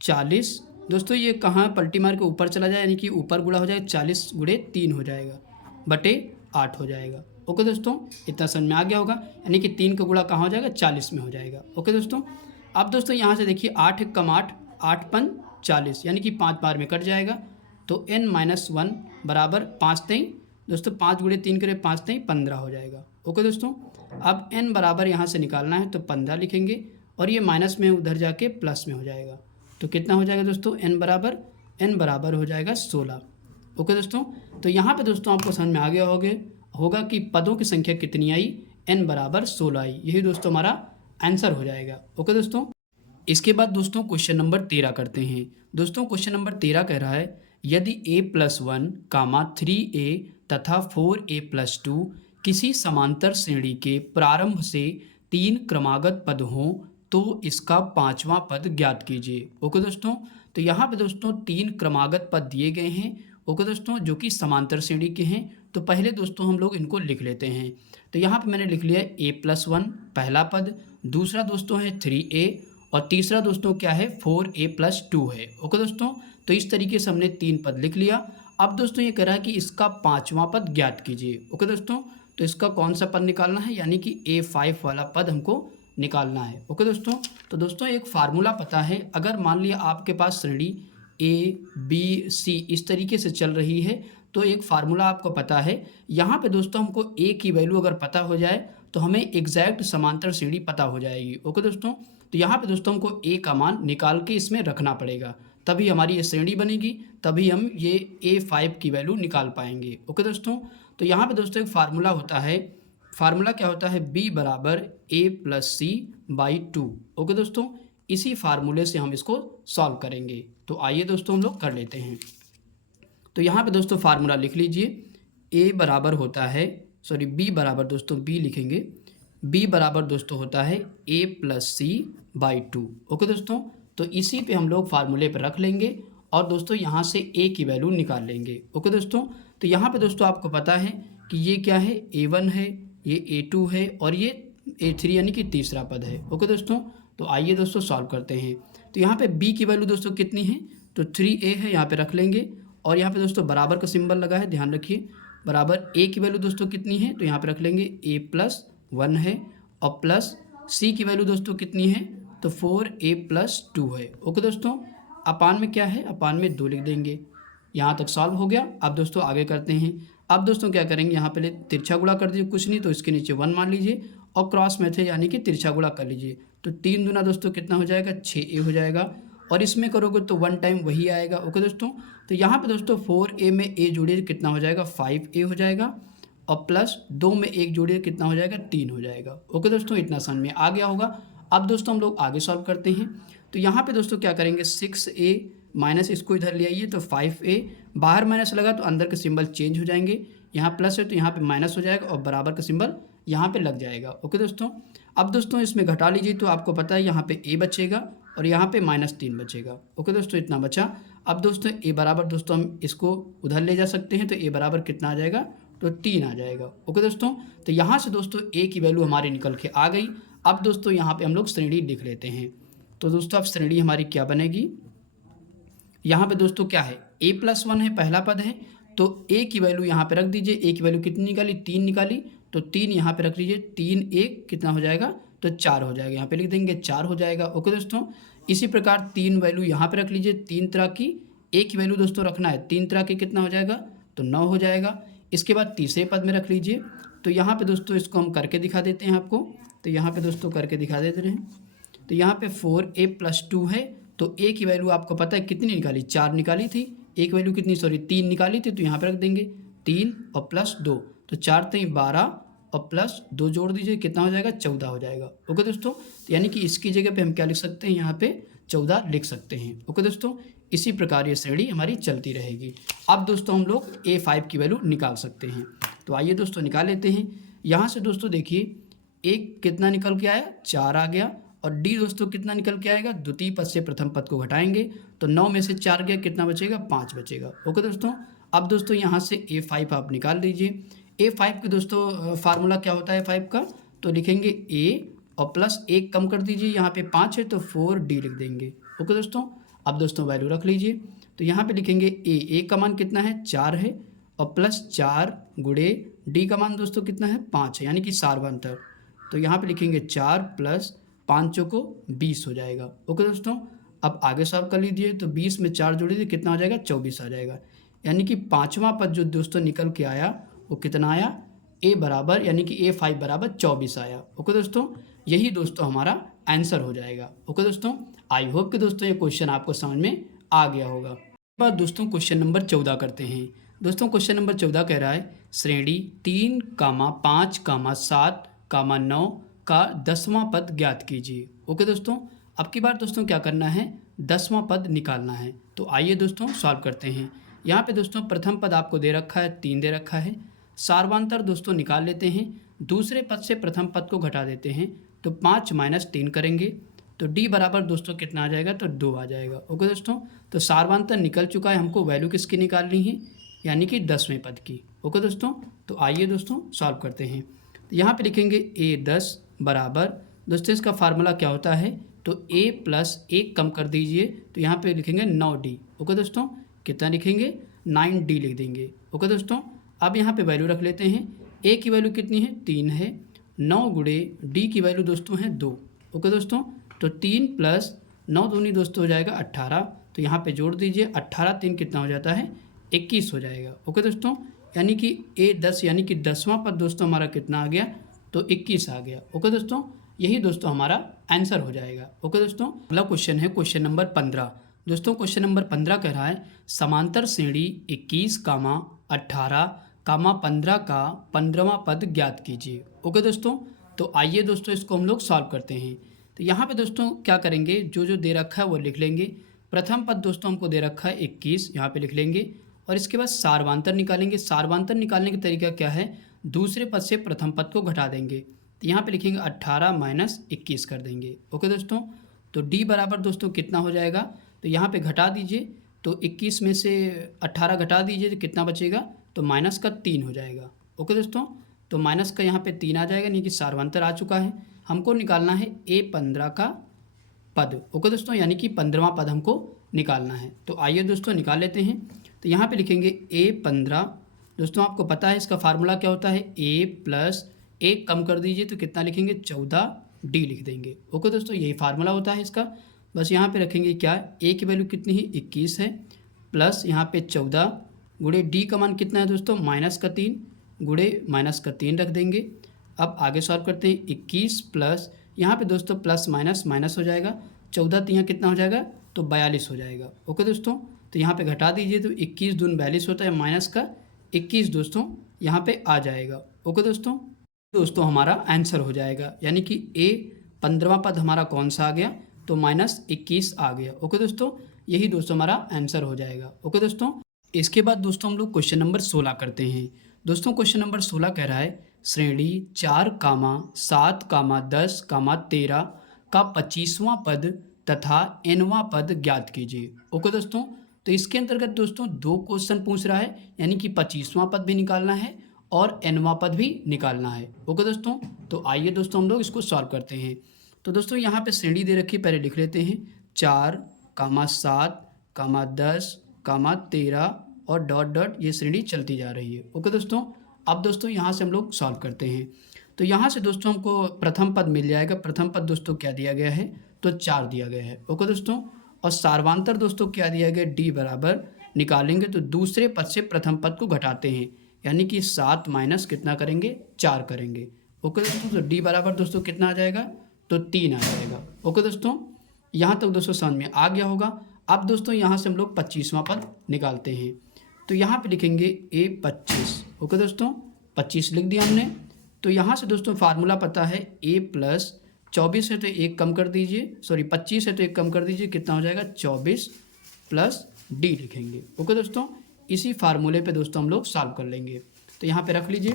40। दोस्तों ये कहाँ पलटी मार के ऊपर चला जाए, यानी कि ऊपर गुणा हो जाएगा, 40 गुणे 3 हो जाएगा, बटे 8 हो जाएगा। ओके दोस्तों, इतना समझ में आ गया होगा, यानी कि 3 का गुणा कहाँ हो जाएगा, 40 में हो जाएगा। ओके दोस्तों, अब दोस्तों यहाँ से देखिए 8 1 कम 8, 8 5 40, यानी कि 5 बार में कट जाएगा। तो n-1 बराबर 5 3, दोस्तों 5 गुणे 3 करें 5 3 15 हो जाएगा। ओके दोस्तों, अब n बराबर यहाँ से निकालना है तो 15 लिखेंगे, और ये माइनस में उधर जाके प्लस में हो जाएगा। तो कितना हो जाएगा दोस्तों, n बराबर हो जाएगा 16। ओके दोस्तों, तो यहाँ पे दोस्तों आपको समझ में आ गया होगा कि पदों की संख्या कितनी आई, n बराबर 16 आई। यही दोस्तों हमारा आंसर हो जाएगा। ओके दोस्तों, इसके बाद दोस्तों क्वेश्चन नंबर 13 करते हैं। दोस्तों क्वेश्चन नंबर 13 कह रहा है, यदि a+1, 3a तथा 4a+2 किसी समांतर श्रेणी के प्रारंभ से 3 क्रमागत पद हों तो इसका पांचवा पद ज्ञात कीजिए। ओके दोस्तों, तो यहाँ पे दोस्तों 3 क्रमागत पद दिए गए हैं। ओके दोस्तों, जो कि समांतर श्रेणी के हैं। तो पहले दोस्तों हम लोग इनको लिख लेते हैं। तो यहाँ पे मैंने लिख लिया a+1 पहला पद, दूसरा दोस्तों है 3a और तीसरा दोस्तों क्या है 4a+2 है। ओके दोस्तों, तो इस तरीके से हमने 3 पद लिख लिया। अब दोस्तों ये कह रहा है कि इसका पांचवा पद ज्ञात कीजिए। ओके दोस्तों, तो इसका कौन सा पद निकालना है, यानी कि a5 वाला पद हमको निकालना है। ओके दोस्तों, तो दोस्तों एक फार्मूला पता है, अगर मान लिया आपके पास श्रेणी a b c इस तरीके से चल रही है, तो एक फार्मूला आपको पता है। यहाँ पे दोस्तों हमको a की वैल्यू अगर पता हो जाए तो हमें एग्जैक्ट समांतर श्रेणी पता हो जाएगी। ओके दोस्तों, तो यहाँ पे दोस्तों हमको a का मान निकाल के इसमें रखना पड़ेगा, तभी हमारी ये श्रेणी बनेगी, तभी हम ये a5 की वैल्यू निकाल पाएंगे। ओके दोस्तों, तो यहाँ पे दोस्तों एक फार्मूला होता है, फार्मूला क्या होता है b बराबर a+c/2। ओके दोस्तों, इसी फार्मूले से हम इसको सॉल्व करेंगे। तो आइए दोस्तों हम लोग कर लेते हैं। तो यहाँ पे दोस्तों फार्मूला लिख लीजिए, a बराबर होता है, सॉरी b बराबर दोस्तों b लिखेंगे, b बराबर दोस्तों होता है a+c/2। ओके दोस्तों, तो इसी पे हम लोग फार्मूले पर रख लेंगे और दोस्तों यहाँ से a की वैल्यू निकाल लेंगे। ओके दोस्तों, तो यहाँ पे दोस्तों आपको पता है कि ये क्या है, a1 है, ये a2 है और ये a3 यानी कि तीसरा पद है। ओके दोस्तों, तो आइए दोस्तों सॉल्व करते हैं। तो यहाँ पे b की वैल्यू दोस्तों कितनी है, तो 3a है, यहाँ पे रख लेंगे और यहाँ पे दोस्तों बराबर का सिंबल लगा है, ध्यान रखिए। बराबर a की वैल्यू दोस्तों कितनी है, तो यहाँ पे रख लेंगे a+1 है और प्लस c की वैल्यू दोस्तों कितनी है, तो 4a+2 है। ओके दोस्तों, अपान में क्या है, अपान में 2 लिख देंगे। यहाँ तक सॉल्व हो गया। अब दोस्तों आगे करते हैं। अब दोस्तों क्या करेंगे, यहाँ पहले तिरछा गुणा कर दीजिए, कुछ नहीं तो इसके नीचे 1 मान लीजिए और क्रॉस मेथड यानी कि तिरछा गुणा कर लीजिए। तो 3 दूना दोस्तों कितना हो जाएगा, 6a हो जाएगा और इसमें करोगे तो 1 टाइम वही आएगा। ओके दोस्तों, तो यहाँ पे दोस्तों 4a में a जोड़िए कितना हो जाएगा, 5a हो जाएगा और प्लस 2 में 1 जोड़िए कितना हो जाएगा, 3 हो जाएगा। ओके दोस्तों, इतना समझ में आ गया होगा। अब दोस्तों हम लोग आगे सॉल्व करते हैं। तो यहाँ पे दोस्तों क्या करेंगे, 6a माइनस इसको इधर ले आइए तो 5a, बाहर माइनस लगा तो अंदर के सिंबल चेंज हो जाएंगे, यहाँ प्लस है तो यहाँ पे माइनस हो जाएगा और बराबर का सिंबल यहाँ पे लग जाएगा। ओके दोस्तों, अब दोस्तों इसमें घटा लीजिए तो आपको पता है यहाँ पे a बचेगा और यहाँ पे -3 बचेगा। ओके दोस्तों, इतना बचा। अब दोस्तों a बराबर दोस्तों हम इसको उधर ले जा सकते हैं, तो a बराबर कितना आ जाएगा, तो 3 आ जाएगा। ओके दोस्तों, तो यहाँ से दोस्तों a की वैल्यू हमारी निकल के आ गई। अब दोस्तों यहाँ पे हम लोग श्रेणी लिख लेते हैं। तो दोस्तों अब श्रेणी हमारी क्या बनेगी, यहाँ पे दोस्तों क्या है, a+1 है, पहला पद है, तो a की वैल्यू यहाँ पे रख दीजिए। a की वैल्यू कितनी निकाली, 3 निकाली, तो 3 यहाँ पे रख लीजिए। 3 1 कितना हो जाएगा, तो 4 हो जाएगा, यहाँ पे लिख देंगे 4 हो जाएगा। ओके दोस्तों, इसी प्रकार 3 वैल्यू यहाँ पे रख लीजिए। 3 तरह की a की वैल्यू दोस्तों रखना है, 3 तरह की कितना हो जाएगा, तो 9 हो जाएगा। इसके बाद तीसरे पद में रख लीजिए। तो यहाँ पे दोस्तों इसको हम करके दिखा देते हैं आपको। तो यहाँ पे दोस्तों करके दिखा देते हैं। तो यहाँ पे 4a+2 है, तो a की वैल्यू आपको पता है कितनी निकाली, 4 निकाली थी। a की वैल्यू कितनी, सॉरी 3 निकाली थी, तो यहाँ पे रख देंगे 3 और +2, तो 4 3 12 और +2 जोड़ दीजिए, कितना हो जाएगा, 14 हो जाएगा। ओके दोस्तों, तो यानी कि इसकी जगह पे हम क्या लिख सकते हैं, यहाँ पे 14 लिख सकते हैं। ओके दोस्तों, इसी प्रकार ये श्रेणी हमारी चलती रहेगी। अब दोस्तों हम लोग a5 की वैल्यू निकाल सकते हैं। तो आइए दोस्तों निकाल लेते हैं। यहाँ से दोस्तों देखिए एक कितना निकल के आया, 4 आ गया और d दोस्तों कितना निकल के आएगा, द्वितीय पद से प्रथम पद को घटाएंगे तो 9 में से 4 गया, कितना बचेगा, 5 बचेगा। ओके दोस्तों, अब दोस्तों यहाँ से a5 आप निकाल लीजिए। a5 की दोस्तों फार्मूला क्या होता है 5 का, तो लिखेंगे a और प्लस 1 कम कर दीजिए, यहाँ पे 5 है तो 4d लिख देंगे। ओके दोस्तों, अब दोस्तों वैल्यू रख लीजिए। तो यहाँ पे लिखेंगे a का मान कितना है, 4 है और प्लस 4 गुणे d का मान दोस्तों कितना है, 5 है, यानी कि सार्वंतर। तो यहाँ पे लिखेंगे 4 प्लस 5 को 20 हो जाएगा। ओके दोस्तों, अब आगे सॉल्व कर लीजिए। तो 20 में 4 जोड़ दीजिए, कितना हो जाएगा, 24 आ जाएगा। यानी कि पाँचवा पद जो दोस्तों निकल के आया वो कितना आया, a बराबर यानी कि a5 बराबर 24 आया। ओके दोस्तों, यही दोस्तों हमारा आंसर हो जाएगा। ओके दोस्तों, आई होप कि दोस्तों ये क्वेश्चन आपको समझ में आ गया होगा। बाद दोस्तों क्वेश्चन नंबर 14 करते हैं। दोस्तों क्वेश्चन नंबर 14 कह रहा है श्रेणी 3, 5, 7, 9 का 10वां पद ज्ञात कीजिए। ओके दोस्तों, अब की बार दोस्तों क्या करना है, 10वां पद निकालना है। तो आइए दोस्तों सॉल्व करते हैं। यहाँ पे दोस्तों प्रथम पद आपको दे रखा है, 3 दे रखा है। सार्वांतर दोस्तों निकाल लेते हैं, दूसरे पद से प्रथम पद को घटा देते हैं। तो 5 - 3 करेंगे तो डी बराबर दोस्तों कितना आ जाएगा, तो 2 आ जाएगा। ओके दोस्तों, तो सारवांतर निकल चुका है, हमको वैल्यू किसकी निकालनी है, यानी कि 10वें पद की। ओके दोस्तों, तो आइए दोस्तों सॉल्व करते हैं। तो यहाँ पे लिखेंगे a10 बराबर दोस्तों इसका फार्मूला क्या होता है, तो a प्लस 1 कम कर दीजिए, तो यहाँ पे लिखेंगे 9d। ओके दोस्तों, कितना लिखेंगे, 9d लिख देंगे। ओके दोस्तों, अब यहाँ पे वैल्यू रख लेते हैं। a की वैल्यू कितनी है, 3 है, 9 गुणे d की वैल्यू दोस्तों है 2। ओके दोस्तों, तो 3 प्लस 9 दूनी दोस्तों हो जाएगा 18, तो यहाँ पे जोड़ दीजिए, 18 3 कितना हो जाता है, 21 हो जाएगा। ओके दोस्तों, यानी कि a10 यानी कि 10वां पद दोस्तों हमारा कितना आ गया, तो 21 आ गया। ओके दोस्तों, यही दोस्तों हमारा आंसर हो जाएगा। ओके दोस्तों, अगला क्वेश्चन है क्वेश्चन नंबर 15। दोस्तों क्वेश्चन नंबर 15 कह रहा है समांतर श्रेणी 21, 18, 15 का 15वां पद ज्ञात कीजिए। ओके दोस्तों, तो आइए दोस्तों इसको हम लोग सॉल्व करते हैं। तो यहाँ पे दोस्तों क्या करेंगे, जो जो दे रखा है वो लिख लेंगे। प्रथम पद दोस्तों हमको दे रखा है 21, यहाँ पे लिख लेंगे, और इसके बाद सारवांतर निकालेंगे। सारवांतर निकालने का तरीका क्या है, दूसरे पद से प्रथम पद को घटा देंगे। तो यहाँ पे लिखेंगे 18 माइनस 21 कर देंगे। ओके दोस्तों, तो d बराबर दोस्तों कितना हो जाएगा, तो यहाँ पे घटा दीजिए, तो 21 में से 18 घटा दीजिए तो कितना बचेगा, तो माइनस का 3 हो जाएगा। ओके दोस्तों, तो माइनस का यहाँ पे 3 आ जाएगा, यानी कि सारवांतर आ चुका है। हमको निकालना है a15 का पद। ओके दोस्तों, यानी कि 15वां पद हमको निकालना है। तो आइए दोस्तों निकाल लेते हैं। तो यहाँ पे लिखेंगे a15, दोस्तों आपको पता है इसका फार्मूला क्या होता है, a प्लस 1 कम कर दीजिए तो कितना लिखेंगे, 14d लिख देंगे। ओके दोस्तों, यही फार्मूला होता है इसका। बस यहाँ पे रखेंगे क्या, a की वैल्यू कितनी है, 21 है, प्लस यहाँ पे 14 गुणे d का मान कितना है दोस्तों, माइनस का 3 गुणे माइनस का 3 रख देंगे। अब आगे सॉल्व करते हैं, 21 प्लस यहाँ पे दोस्तों प्लस माइनस माइनस हो जाएगा, 14 यहाँ कितना हो जाएगा, तो 42 हो जाएगा। ओके दोस्तों, तो यहाँ पे घटा दीजिए, तो 21 दून 42 होता है, माइनस का 21 दोस्तों यहाँ पे आ जाएगा। ओके दोस्तों हमारा आंसर हो जाएगा, यानी कि a 15वां पद हमारा कौन सा आ गया, तो -21 आ गया। ओके दोस्तों, यही दोस्तों हमारा आंसर हो जाएगा। ओके दोस्तों, इसके बाद दोस्तों हम लोग क्वेश्चन नंबर 16 करते हैं। दोस्तों क्वेश्चन नंबर 16 कह रहा है श्रेणी 4, 7, 10, 13 का 25वां पद तथा nवां पद ज्ञात कीजिए। ओके दोस्तों, तो इसके अंतर्गत दोस्तों 2 क्वेश्चन पूछ रहा है, यानी कि 25वां पद भी निकालना है और nवां पद भी निकालना है। ओके दोस्तों, तो आइए दोस्तों हम लोग इसको सॉल्व करते हैं। तो दोस्तों यहाँ पे श्रेणी दे रखी है, पहले लिख लेते हैं 4, 7, 10, 13 और डॉट डॉट ये श्रेणी चलती जा रही है। ओके दोस्तों, अब दोस्तों यहाँ से हम लोग सॉल्व करते हैं। तो यहाँ से दोस्तों हमको प्रथम पद मिल जाएगा। प्रथम पद दोस्तों क्या दिया गया है, तो 4 दिया गया है। ओके दोस्तों, और सारवांतर दोस्तों क्या दिया गया, d बराबर निकालेंगे तो दूसरे पद से प्रथम पद को घटाते हैं, यानी कि 7 माइनस कितना करेंगे, 4 करेंगे। ओके दोस्तों, तो d बराबर दोस्तों कितना आ जाएगा, तो 3 आ जाएगा। ओके दोस्तों, यहाँ तक दोस्तों समझ में आ गया होगा। अब दोस्तों यहाँ से हम लोग 25वां पद निकालते हैं। तो यहाँ पे लिखेंगे a25। ओके दोस्तों, 25 लिख दिया हमने। तो यहाँ से दोस्तों फार्मूला पता है a प्लस 24 है तो 1 कम कर दीजिए, सॉरी 25 है तो 1 कम कर दीजिए, कितना हो जाएगा, 24 प्लस d लिखेंगे। ओके दोस्तों, इसी फार्मूले पे दोस्तों हम लोग सॉल्व कर लेंगे। तो यहाँ पे रख लीजिए,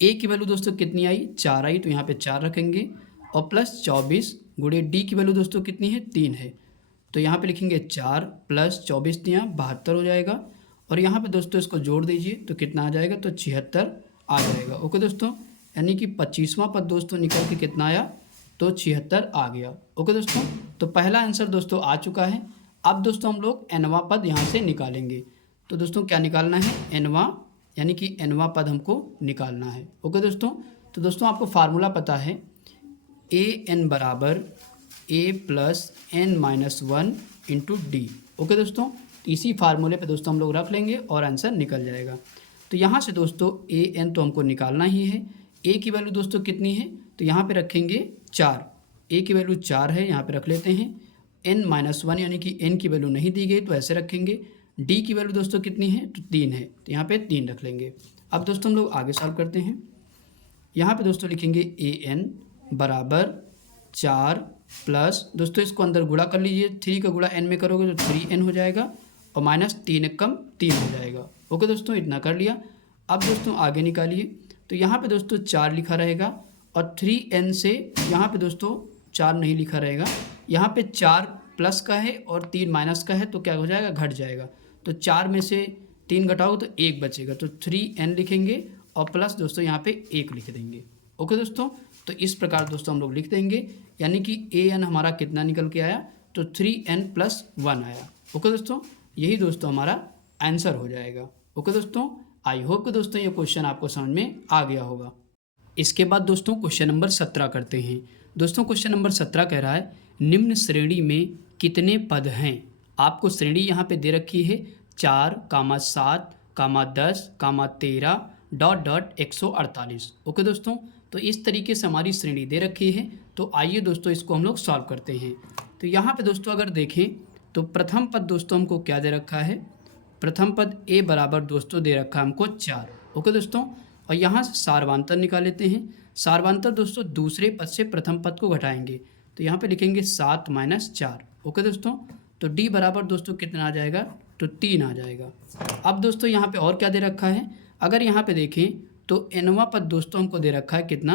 a की वैल्यू दोस्तों कितनी आई, 4 आई, तो यहाँ पे 4 रखेंगे, और प्लस 24 गुणे d की वैल्यू दोस्तों कितनी है, 3 है, तो यहाँ पे लिखेंगे 4 प्लस 24 यहाँ 72 हो जाएगा, और यहाँ पे दोस्तों इसको जोड़ दीजिए तो कितना आ जाएगा, तो 76 आ जाएगा। ओके दोस्तों, यानी कि 25वां पद दोस्तों निकल के कितना आया, तो 76 आ गया। ओके दोस्तों, तो पहला आंसर दोस्तों आ चुका है। अब दोस्तों हम लोग nवां पद यहाँ से निकालेंगे। तो दोस्तों क्या निकालना है, nवां, यानी कि nवां पद हमको निकालना है। ओके दोस्तों, तो दोस्तों आपको फार्मूला पता है an बराबर a plus n-1 into D. Okay दोस्तों, इसी फार्मूले पे दोस्तों हम लोग रख लेंगे और आंसर निकल जाएगा। तो यहाँ से दोस्तों an तो हमको निकालना ही है। a की वैल्यू दोस्तों कितनी है, तो यहाँ पे रखेंगे 4, a की वैल्यू 4 है, यहाँ पे रख लेते हैं। n-1 यानी कि n की वैल्यू नहीं दी गई तो ऐसे रखेंगे। d की वैल्यू दोस्तों कितनी है, तो 3 है, तो यहाँ पे 3 रख लेंगे। अब दोस्तों हम लोग आगे सॉल्व करते हैं। यहाँ पे दोस्तों लिखेंगे an बराबर 4 प्लस दोस्तों इसको अंदर गुणा कर लीजिए, 3 का गुणा n में करोगे तो 3n हो जाएगा, और माइनस 3 कम 3 हो जाएगा। ओके दोस्तों, इतना कर लिया। अब दोस्तों आगे निकालिए। तो यहाँ पे दोस्तों 4 लिखा रहेगा, और 3n से यहाँ पे दोस्तों 4 नहीं लिखा रहेगा, यहाँ पे 4 प्लस का है और 3 माइनस का है, तो क्या हो जाएगा, घट जाएगा। तो 4 में से 3 घटाओ तो 1 बचेगा, तो 3n लिखेंगे और प्लस दोस्तों यहाँ पे 1 लिख देंगे। ओके दोस्तों, तो इस प्रकार दोस्तों हम लोग लिख देंगे, यानी कि an हमारा कितना निकल के आया, तो 3n+1 आया। ओके दोस्तों, यही दोस्तों हमारा आंसर हो जाएगा। ओके दोस्तों, आई होप कि दोस्तों ये क्वेश्चन आपको समझ में आ गया होगा। इसके बाद दोस्तों क्वेश्चन नंबर 17 करते हैं। दोस्तों क्वेश्चन नंबर 17 कह रहा है, निम्न श्रेणी में कितने पद हैं। आपको श्रेणी यहाँ पे दे रखी है 4, 7, 10, 13 ... 148। ओके दोस्तों, तो इस तरीके से हमारी श्रेणी दे रखी है। तो आइए दोस्तों इसको हम लोग सॉल्व करते हैं। तो यहाँ पे दोस्तों अगर देखें तो प्रथम पद दोस्तों हमको क्या दे रखा है, प्रथम पद a बराबर दोस्तों दे रखा है हमको 4। ओके दोस्तों, और यहाँ से सार्वधातुक निकाल लेते हैं। सार्वधातुक दोस्तों दूसरे पद से प्रथम पद को घटाएंगे, तो यहाँ पे लिखेंगे 7 - 4। ओके दोस्तों, तो d बराबर दोस्तों कितना आ जाएगा, तो 3 आ जाएगा। अब दोस्तों यहाँ पे और क्या दे रखा है, अगर यहाँ पे देखें तो nवां पद दोस्तों हमको दे रखा है कितना,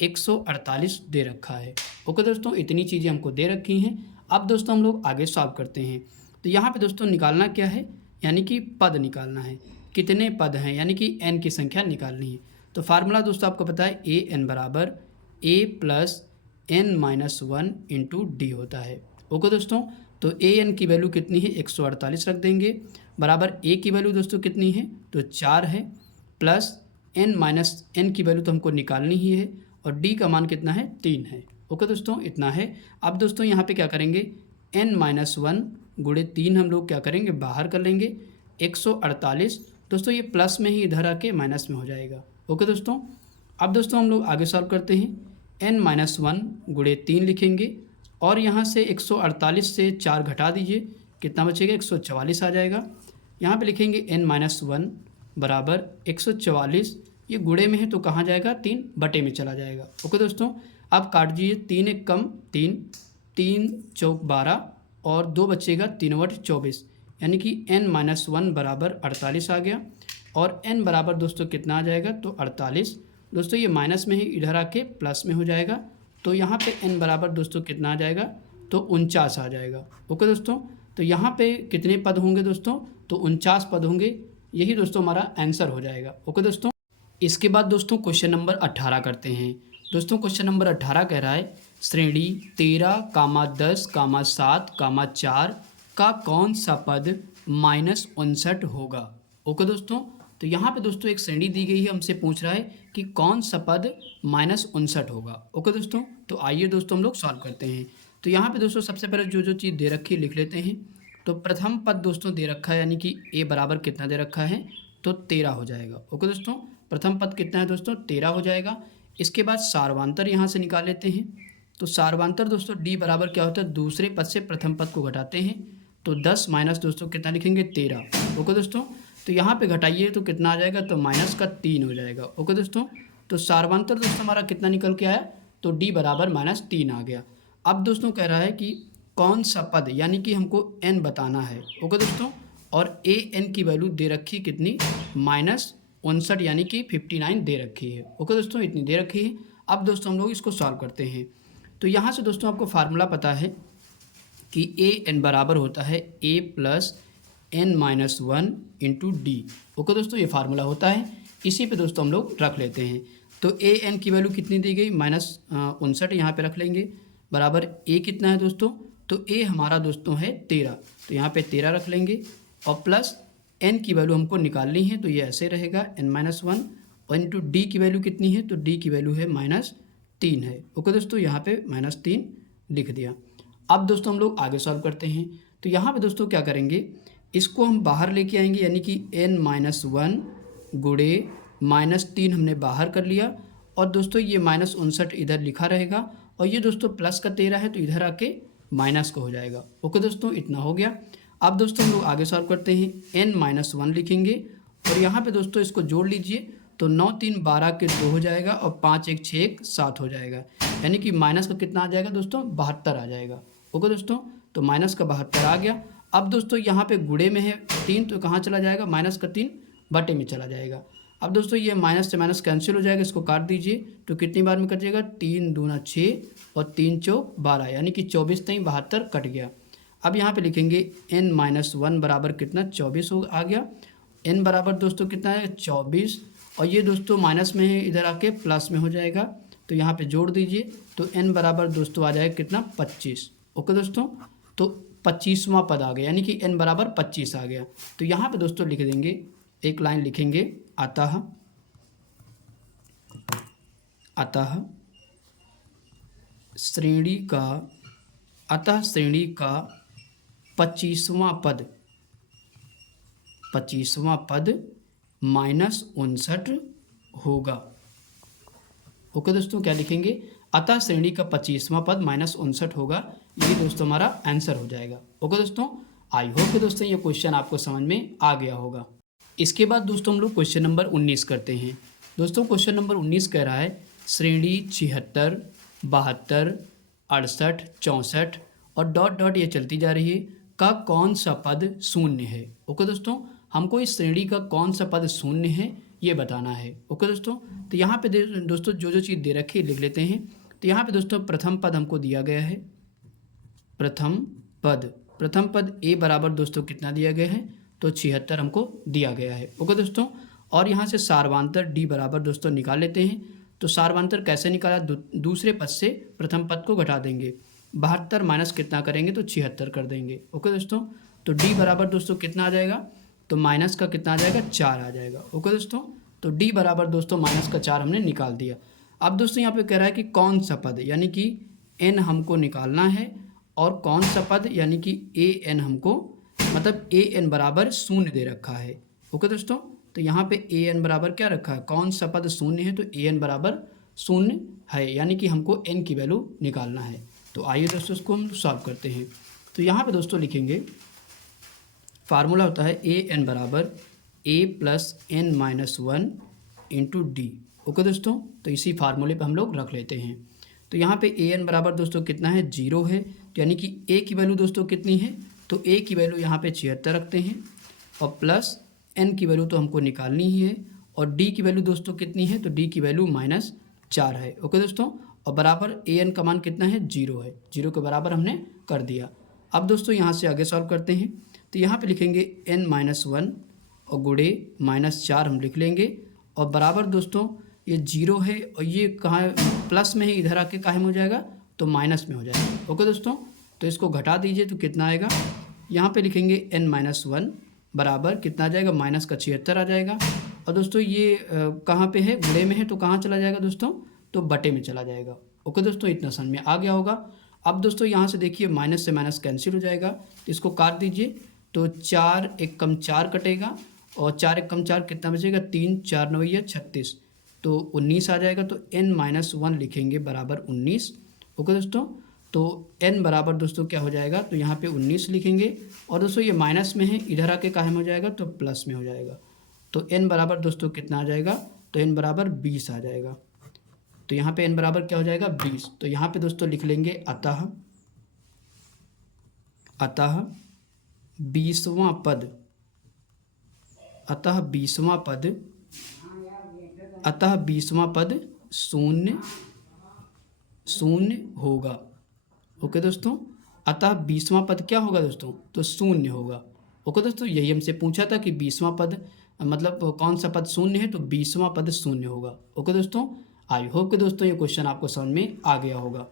148 दे रखा है। ओके दोस्तों, इतनी चीज़ें हमको दे रखी हैं। अब दोस्तों हम लोग आगे सॉल्व करते हैं। तो यहाँ पे दोस्तों निकालना क्या है, यानी कि पद निकालना है, कितने पद हैं, यानी कि n की संख्या निकालनी है। तो फार्मूला दोस्तों आपको पता है an बराबर a + n-1 × d होता है। ओके दोस्तों, तो an की वैल्यू कितनी है, 148 रख देंगे, बराबर a की वैल्यू दोस्तों कितनी है, तो 4 है, प्लस n की वैल्यू तो हमको निकालनी ही है, और d का मान कितना है, 3 है। ओके दोस्तों, इतना है। अब दोस्तों यहाँ पे क्या करेंगे, n-1 गुणे 3 हम लोग क्या करेंगे, बाहर कर लेंगे। 148 दोस्तों ये प्लस में ही इधर आके माइनस में हो जाएगा। ओके दोस्तों, अब दोस्तों हम लोग आगे सॉल्व करते हैं। n-1 गुणे 3 लिखेंगे, और यहाँ से 148 से 4 घटा दीजिए, कितना बचेगा, 144 आ जाएगा। यहाँ पे लिखेंगे n-1 बराबर 144, ये गुणे में है तो कहाँ जाएगा, 3 बटे में चला जाएगा। ओके दोस्तों, अब काट दीजिए, 3 1 कम 3, 3 चौक 12 और 2 बचेगा, 3 × 24, यानी कि n-1 बराबर 48 आ गया। और n बराबर दोस्तों कितना आ जाएगा, तो 48। दोस्तों ये माइनस में ही इधर आके प्लस में हो जाएगा, तो यहाँ पे n बराबर दोस्तों कितना आ जाएगा, तो 49 आ जाएगा। ओके दोस्तों, तो यहाँ पे कितने पद होंगे दोस्तों, तो 49 पद होंगे, यही दोस्तों हमारा आंसर हो जाएगा। ओके दोस्तों, इसके बाद दोस्तों क्वेश्चन नंबर 18 करते हैं। दोस्तों क्वेश्चन नंबर 18 कह रहा है, श्रेणी 13, 10, 7, 4 का कौन सा पद -59 होगा। ओके दोस्तों, तो यहाँ पे दोस्तों एक श्रेणी दी गई है, हमसे पूछ रहा है कि कौन सा पद -59 होगा। ओके दोस्तों, तो आइए दोस्तों हम लोग सॉल्व करते हैं। तो यहाँ पे दोस्तों सबसे पहले जो चीज़ दे रखी है लिख लेते हैं। तो प्रथम पद दोस्तों दे रखा है, यानी कि a बराबर कितना दे रखा है, तो 13 हो जाएगा। ओके दोस्तों, प्रथम पद कितना है दोस्तों, 13 हो जाएगा। इसके बाद सार्वधातुक यहाँ से निकाल लेते हैं। तो सार्वधातुक दोस्तों d बराबर क्या होता है, दूसरे पद से प्रथम पद को घटाते हैं, तो 10 माइनस दोस्तों कितना लिखेंगे, 13। ओके दोस्तों, तो यहाँ पे घटाइए तो कितना आ जाएगा, तो -3 हो जाएगा। ओके दोस्तों, तो सार्वधातुक दोस्तों हमारा कितना निकल के आया, तो d बराबर -3 आ गया। अब दोस्तों कह रहा है कि कौन सा पद, यानी कि हमको n बताना है। ओके दोस्तों, और an की वैल्यू दे रखी कितनी, -59 यानी कि 59 दे रखी है। ओके दोस्तों, इतनी दे रखी है। अब दोस्तों हम लोग इसको सॉल्व करते हैं। तो यहाँ से दोस्तों आपको फार्मूला पता है कि an बराबर होता है a + n-1 × d। ओके दोस्तों, ये फार्मूला होता है, इसी पे दोस्तों हम लोग रख लेते हैं। तो an की वैल्यू कितनी दी गई, -59 यहाँ पे रख लेंगे, बराबर a कितना है दोस्तों, तो a हमारा दोस्तों है 13, तो यहाँ पे 13 रख लेंगे, और प्लस n की वैल्यू हमको निकालनी है, तो ये ऐसे रहेगा n-1, और इंटू d की वैल्यू कितनी है, तो d की वैल्यू है -3 है। ओके दोस्तों, यहाँ पे -3 लिख दिया। अब दोस्तों हम लोग आगे सॉल्व करते हैं। तो यहाँ पे दोस्तों क्या करेंगे, इसको हम बाहर लेके आएंगे, यानी कि n-1 गुणे -3 हमने बाहर कर लिया, और दोस्तों ये -59 इधर लिखा रहेगा, और ये दोस्तों प्लस का 13 है, तो इधर आके माइनस का हो जाएगा। ओके दोस्तों, इतना हो गया। अब दोस्तों हम लोग आगे सॉल्व करते हैं। n-1 लिखेंगे, और यहाँ पे दोस्तों इसको जोड़ लीजिए, तो 9 3 12 के 2 हो जाएगा, और 5 1 6 1 7 हो जाएगा, यानी कि माइनस का कितना आ जाएगा दोस्तों, 72 आ जाएगा। ओके दोस्तों, तो माइनस का 72 आ गया। अब दोस्तों यहाँ पे गुणे में है 3, तो कहाँ चला जाएगा, -3 बटे में चला जाएगा। अब दोस्तों ये माइनस से माइनस कैंसिल हो जाएगा, इसको काट दीजिए तो कितनी बार में कट जाएगा, 3 दूना 6 और 3 चौक 12, यानी कि 24 नहीं 72 कट गया। अब यहाँ पे लिखेंगे n-1 बराबर कितना 24 हो आ गया। n बराबर दोस्तों कितना है 24, और ये दोस्तों माइनस में है, इधर आके प्लस में हो जाएगा, तो यहाँ पे जोड़ दीजिए तो n बराबर दोस्तों आ जाएगा कितना 25। ओके दोस्तों, तो 25वां पद आ गया, यानी कि n बराबर 25 आ गया। तो यहाँ पे दोस्तों लिख देंगे, एक लाइन लिखेंगे, अतः श्रेणी का 25वां पद -59 होगा। ओके दोस्तों, क्या लिखेंगे, अतः श्रेणी का 25वां पद -59 होगा। ये दोस्तों हमारा आंसर हो जाएगा। ओके दोस्तों, आई होप कि दोस्तों ये क्वेश्चन आपको समझ में आ गया होगा। इसके बाद दोस्तों हम लोग क्वेश्चन नंबर 19 करते हैं। दोस्तों क्वेश्चन नंबर 19 कह रहा है श्रेणी 76, 72, 68, 64 और डॉट डॉट ये चलती जा रही है का कौन सा पद शून्य है। ओके दोस्तों, हमको इस श्रेणी का कौन सा पद शून्य है ये बताना है। ओके दोस्तों, तो यहाँ पे दोस्तों जो चीज़ दे रखी है लिख लेते हैं। तो यहाँ पे दोस्तों प्रथम पद हमको दिया गया है, प्रथम पद ए बराबर दोस्तों कितना दिया गया है, तो 76 हमको दिया गया है। ओके दोस्तों, और यहाँ से सार्वांतर डी बराबर दोस्तों निकाल लेते हैं। तो सार्वांतर कैसे निकाला, दूसरे पद से प्रथम पद को घटा देंगे, 72 माइनस कितना करेंगे तो 76 कर देंगे। ओके दोस्तों, तो डी बराबर दोस्तों कितना आ जाएगा, तो माइनस का कितना आ जाएगा 4 आ जाएगा। ओके दोस्तों, तो डी बराबर दोस्तों माइनस का 4 हमने निकाल दिया। अब दोस्तों यहाँ पे कह रहा है कि कौन सा पद, यानी कि एन हमको निकालना है, और कौन सा पद यानी कि ए एन हमको, मतलब ए एन बराबर शून्य दे रखा है। ओके दोस्तों, तो यहाँ पे ए एन बराबर क्या रखा है, कौन सा पद शून्य है, तो ए एन बराबर शून्य है, यानी कि हमको एन की वैल्यू निकालना है। तो आइए दोस्तों इसको हम सॉल्व करते हैं। तो यहाँ पे दोस्तों लिखेंगे, फार्मूला होता है ए एन बराबर A plus N minus 1 into D. Okay दोस्तों, तो इसी फार्मूले पे हम लोग रख लेते हैं। तो यहाँ पे ए एन बराबर दोस्तों कितना है 0 है, तो यानी कि ए की वैल्यू दोस्तों कितनी है, तो ए की वैल्यू यहाँ पे 76 रखते हैं, और प्लस एन की वैल्यू तो हमको निकालनी ही है, और डी की वैल्यू दोस्तों कितनी है, तो डी की वैल्यू -4 है। ओके दोस्तों, और बराबर ए एन का मान कितना है 0 है, 0 के बराबर हमने कर दिया। अब दोस्तों यहाँ से आगे सॉल्व करते हैं। तो यहाँ पे लिखेंगे n-1 और गुणे -4 हम लिख लेंगे, और बराबर दोस्तों ये 0 है, और ये कहाँ प्लस में है, इधर आके काहे में हो जाएगा, तो माइनस में हो जाएगा। ओके दोस्तों, तो इसको घटा दीजिए तो कितना आएगा, यहाँ पे लिखेंगे n-1 बराबर कितना आ जाएगा, माइनस का 76 आ जाएगा। और दोस्तों ये कहाँ पे है, गुणे में है, तो कहाँ चला जाएगा दोस्तों, तो बटे में चला जाएगा। ओके दोस्तों, इतना समझ में आ गया होगा। अब दोस्तों यहाँ से देखिए माइनस से माइनस कैंसिल हो जाएगा, तो इसको काट दीजिए, तो 4 एक कम 4 कटेगा, और 4 एक कम 4 कितना बचेगा, 3 4 9 36, तो 19 आ जाएगा। तो n-1 लिखेंगे बराबर 19। ओके दोस्तों, तो n बराबर दोस्तों क्या हो जाएगा, तो यहाँ पे 19 लिखेंगे, और दोस्तों ये माइनस में है, इधर आके काहे में हो जाएगा, तो प्लस में हो जाएगा। तो n बराबर दोस्तों कितना आ जाएगा, तो n बराबर 20 आ जाएगा। तो यहाँ पे n बराबर क्या हो जाएगा 20। तो यहाँ पे दोस्तों लिख लेंगे अतः 20वां पद, अतः 20वां पद शून्य होगा। ओके दोस्तों, अतः 20वां पद क्या होगा दोस्तों, तो शून्य होगा। ओके दोस्तों, यही हमसे पूछा था कि 20वां पद मतलब कौन सा पद शून्य है, तो 20वां पद शून्य होगा। ओके दोस्तों, आई होप कि दोस्तों ये क्वेश्चन आपको समझ में आ गया होगा।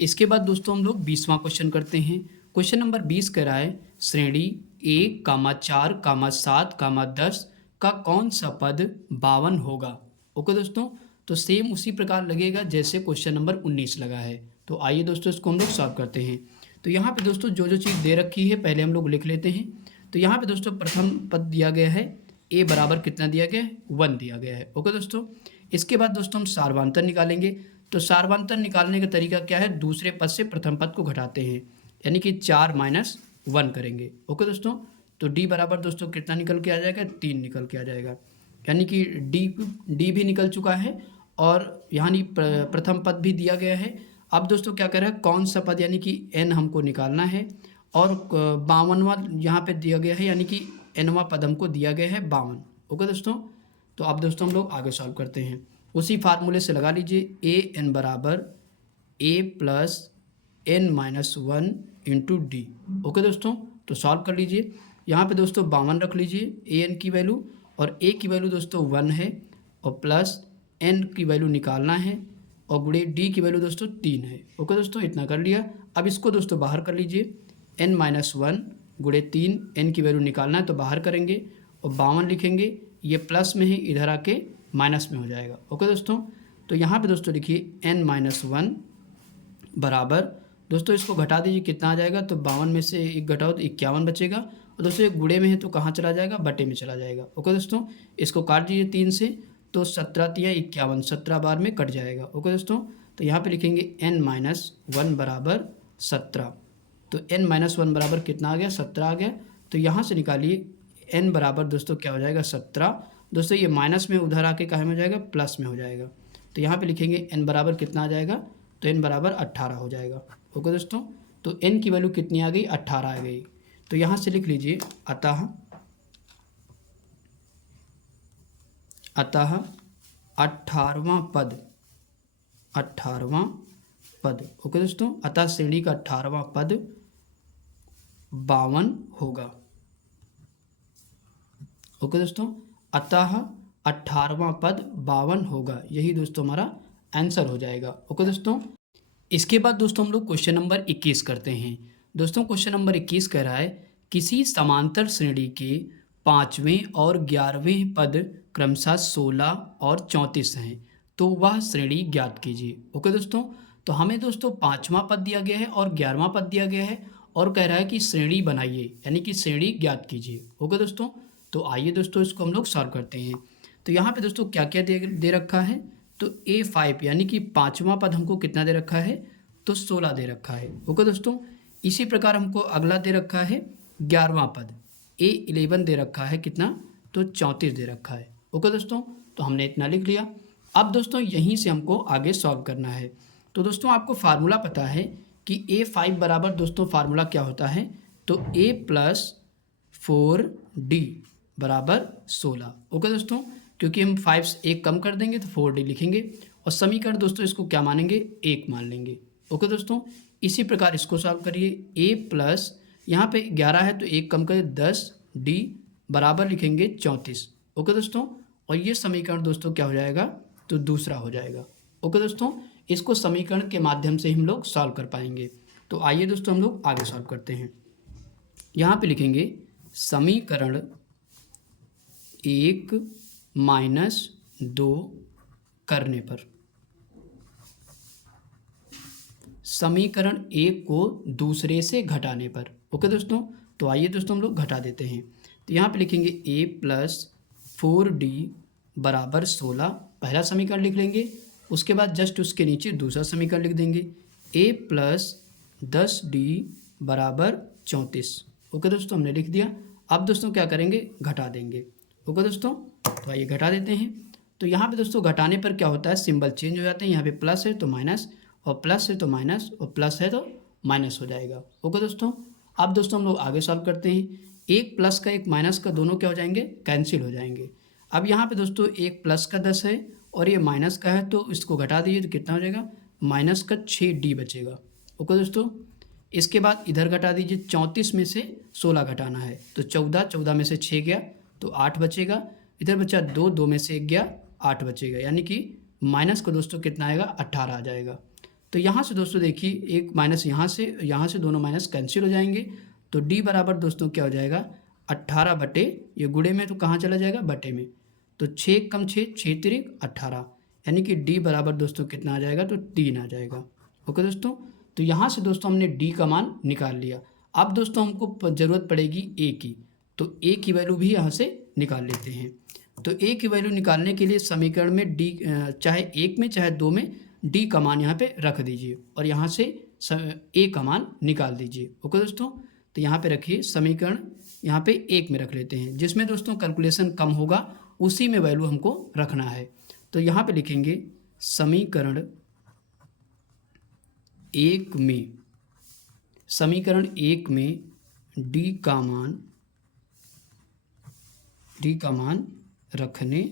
इसके बाद दोस्तों हम लोग 20वां क्वेश्चन करते हैं। क्वेश्चन नंबर 20 कह रहा है श्रेणी 1, 4, 7, 10 का कौन सा पद 52 होगा। ओके दोस्तों, तो सेम उसी प्रकार लगेगा जैसे क्वेश्चन नंबर 19 लगा है। तो आइए दोस्तों इसको हम लोग सॉल्व करते हैं। तो यहाँ पे दोस्तों जो चीज़ दे रखी है पहले हम लोग लिख लेते हैं। तो यहाँ पे दोस्तों प्रथम पद दिया गया है, ए बराबर कितना दिया गया है, 1 दिया गया है। ओके दोस्तों, इसके बाद दोस्तों हम सार्वांतर निकालेंगे। तो सार्वांतर निकालने का तरीका क्या है, दूसरे पद से प्रथम पद को घटाते हैं, यानी कि 4 - 1 करेंगे। ओके दोस्तों, तो डी बराबर दोस्तों कितना निकल के आ जाएगा, 3 निकल के आ जाएगा, यानी कि डी भी निकल चुका है, और यहाँ प्रथम पद भी दिया गया है। अब दोस्तों क्या कर रहा है, कौन सा पद यानी कि n हमको निकालना है, और 52वां यहाँ पे दिया गया है, यानी कि nवां पद हमको दिया गया है 52। ओके दोस्तों, तो अब दोस्तों हम लोग आगे सॉल्व करते हैं। उसी फार्मूले से लगा लीजिए ए एन बराबर A plus N minus one into D. Okay दोस्तों, तो सॉल्व कर लीजिए। यहाँ पे दोस्तों 52 रख लीजिए ए एन की वैल्यू, और ए की वैल्यू दोस्तों 1 है, और प्लस एन की वैल्यू निकालना है, और गुणे डी की वैल्यू दोस्तों 3 है। ओके दोस्तों, इतना कर लिया। अब इसको दोस्तों बाहर कर लीजिए, एन माइनस वन गुणे 3, एन की वैल्यू निकालना है तो बाहर करेंगे, और 52 लिखेंगे, ये प्लस में है, इधर आके माइनस में हो जाएगा। ओके दोस्तों, तो यहाँ पे दोस्तों लिखिए एन माइनस वन बराबर, दोस्तों इसको घटा दीजिए, कितना आ जाएगा, तो 52 में से एक घटाओ तो 51 बचेगा, और दोस्तों एक गुणे में है तो कहाँ चला जाएगा, बटे में चला जाएगा। ओके दोस्तों, इसको काट दीजिए 3 से, तो 17 तिया 51, 17 बार में कट जाएगा। ओके दोस्तों, तो यहाँ पे लिखेंगे n माइनस वन बराबर 17, तो n माइनस वन बराबर कितना आ गया, 17 आ गया। तो यहाँ से निकालिए n बराबर दोस्तों क्या हो जाएगा, 17। दोस्तों ये माइनस में उधर आके कहाँ में हो जाएगा, प्लस में हो जाएगा। तो यहाँ पे लिखेंगे n बराबर कितना आ जाएगा, तो n बराबर 18 हो जाएगा। ओके दोस्तों, तो n की वैल्यू कितनी आ गई, 18 आ गई। तो यहाँ से लिख लीजिए अतः 18वां पद, 18वां पद। ओके दोस्तों, अतः श्रेणी का 18वां पद 52 होगा। ओके दोस्तों, अतः 18वां पद 52 होगा, यही दोस्तों हमारा आंसर हो जाएगा। ओके दोस्तों, इसके बाद दोस्तों हम लोग क्वेश्चन नंबर 21 करते हैं। दोस्तों क्वेश्चन नंबर 21 कह रहा है किसी समांतर श्रेणी के 5वें और 11वें पद क्रमशः 16 और 34 हैं, तो वह श्रेणी ज्ञात कीजिए। ओके दोस्तों, तो हमें दोस्तों 5वां पद दिया गया है और 11वां पद दिया गया है, और कह रहा है कि श्रेणी बनाइए, यानी कि श्रेणी ज्ञात कीजिए। ओके दोस्तों, तो आइए दोस्तों इसको हम लोग सॉल्व करते हैं। तो यहाँ पे दोस्तों क्या क्या दे रखा है, तो A5 यानी कि 5वां पद हमको कितना दे रखा है, तो 16 दे रखा है। ओके दोस्तों, इसी प्रकार हमको अगला दे रखा है 11वां पद, A11 दे रखा है कितना, तो 34 दे रखा है। ओके दोस्तों, तो हमने इतना लिख लिया। अब दोस्तों यहीं से हमको आगे सॉल्व करना है। तो दोस्तों आपको फार्मूला पता है कि A5 बराबर दोस्तों फार्मूला क्या होता है, तो A प्लस 4D बराबर 16। ओके दोस्तों, क्योंकि हम 5 से 1 कम कर देंगे तो 4D लिखेंगे, और समीकरण दोस्तों इसको क्या मानेंगे, 1 मान लेंगे। ओके दोस्तों, इसी प्रकार इसको सॉल्व करिए। A प्लस यहाँ पे 11 है तो 1 कम करें 10D बराबर लिखेंगे 34। ओके दोस्तों, और ये समीकरण दोस्तों क्या हो जाएगा, तो दूसरा हो जाएगा। ओके दोस्तों, इसको समीकरण के माध्यम से हम लोग सॉल्व कर पाएंगे। तो आइए दोस्तों हम लोग आगे सॉल्व करते हैं। यहाँ पे लिखेंगे समीकरण 1 माइनस 2 करने पर, समीकरण 1 को दूसरे से घटाने पर। ओके दोस्तों, तो आइए दोस्तों हम लोग घटा देते हैं। तो यहाँ पे लिखेंगे A प्लस 4D बराबर 16, पहला समीकरण लिख लेंगे। उसके बाद जस्ट उसके नीचे दूसरा समीकरण लिख देंगे, A प्लस 10D बराबर 34। ओके दोस्तों, हमने लिख दिया। अब दोस्तों क्या करेंगे, घटा देंगे। ओके दोस्तों, तो आइए घटा देते हैं। तो यहाँ पे दोस्तों घटाने पर क्या होता है, सिंबल चेंज हो जाते हैं। यहाँ पे प्लस है तो माइनस, और प्लस है तो माइनस, और प्लस है तो माइनस हो जाएगा। ओके दोस्तों, अब दोस्तों हम लोग आगे सॉल्व करते हैं। एक प्लस का एक माइनस का दोनों क्या हो जाएंगे, कैंसिल हो जाएंगे। अब यहाँ पे दोस्तों एक प्लस का 10 है और ये माइनस का है, तो इसको घटा दीजिए तो कितना हो जाएगा, माइनस का 6D बचेगा। ओके दोस्तों, इसके बाद इधर घटा दीजिए, 34 में से 16 घटाना है, तो 14 में से 6 गया तो 8 बचेगा। इधर बचा 2 में से 1 गया, 8 बचेगा, यानी कि माइनस का दोस्तों कितना आएगा, 18 आ जाएगा। तो यहाँ से दोस्तों देखिए एक माइनस यहाँ से दोनों माइनस कैंसिल हो जाएंगे, तो D बराबर दोस्तों क्या हो जाएगा, 18 बटे, ये गुणे में तो कहाँ चला जाएगा, बटे में, तो 6 कम 6, 6 तिरिक 18, यानी कि D बराबर दोस्तों कितना आ जाएगा, तो 3 आ जाएगा। ओके दोस्तों, तो यहाँ से दोस्तों हमने D का मान निकाल लिया। अब दोस्तों हमको ज़रूरत पड़ेगी A की, तो A की वैल्यू भी यहाँ से निकाल लेते हैं। तो A की वैल्यू निकालने के लिए समीकरण में D चाहे 1 में चाहे 2 में D का मान यहाँ पे रख दीजिए, और यहाँ से A का मान निकाल दीजिए। ओके दोस्तों, तो यहाँ पे रखिए समीकरण, यहाँ पे 1 में रख लेते हैं, जिसमें दोस्तों कैलकुलेशन कम होगा उसी में वैल्यू हमको रखना है। तो यहाँ पे लिखेंगे समीकरण 1 में, समीकरण 1 में D का मान रखने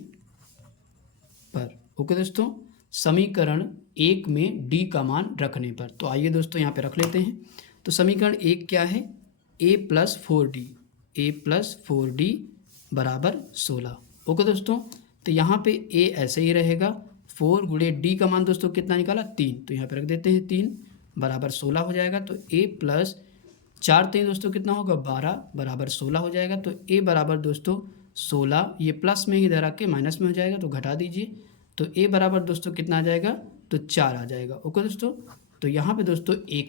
पर। ओके दोस्तों, समीकरण 1 में डी का मान रखने पर। तो आइए दोस्तों यहाँ पे रख लेते हैं। तो समीकरण 1 क्या है, a + 4d, a + 4d बराबर 16। ओके दोस्तों, तो यहाँ पे a ऐसे ही रहेगा, 4 गुणे d का मान दोस्तों कितना निकाला, 3, तो यहाँ पे रख देते हैं 3 बराबर 16 हो जाएगा। तो a प्लस 4 3 दोस्तों कितना होगा, 12 बराबर 16 हो जाएगा। तो a बराबर दोस्तों 16, ये प्लस में ही इधर आके माइनस में हो जाएगा, तो घटा दीजिए। तो a बराबर दोस्तों कितना आ जाएगा, तो 4 आ जाएगा। ओके दोस्तों, तो यहाँ पे दोस्तों a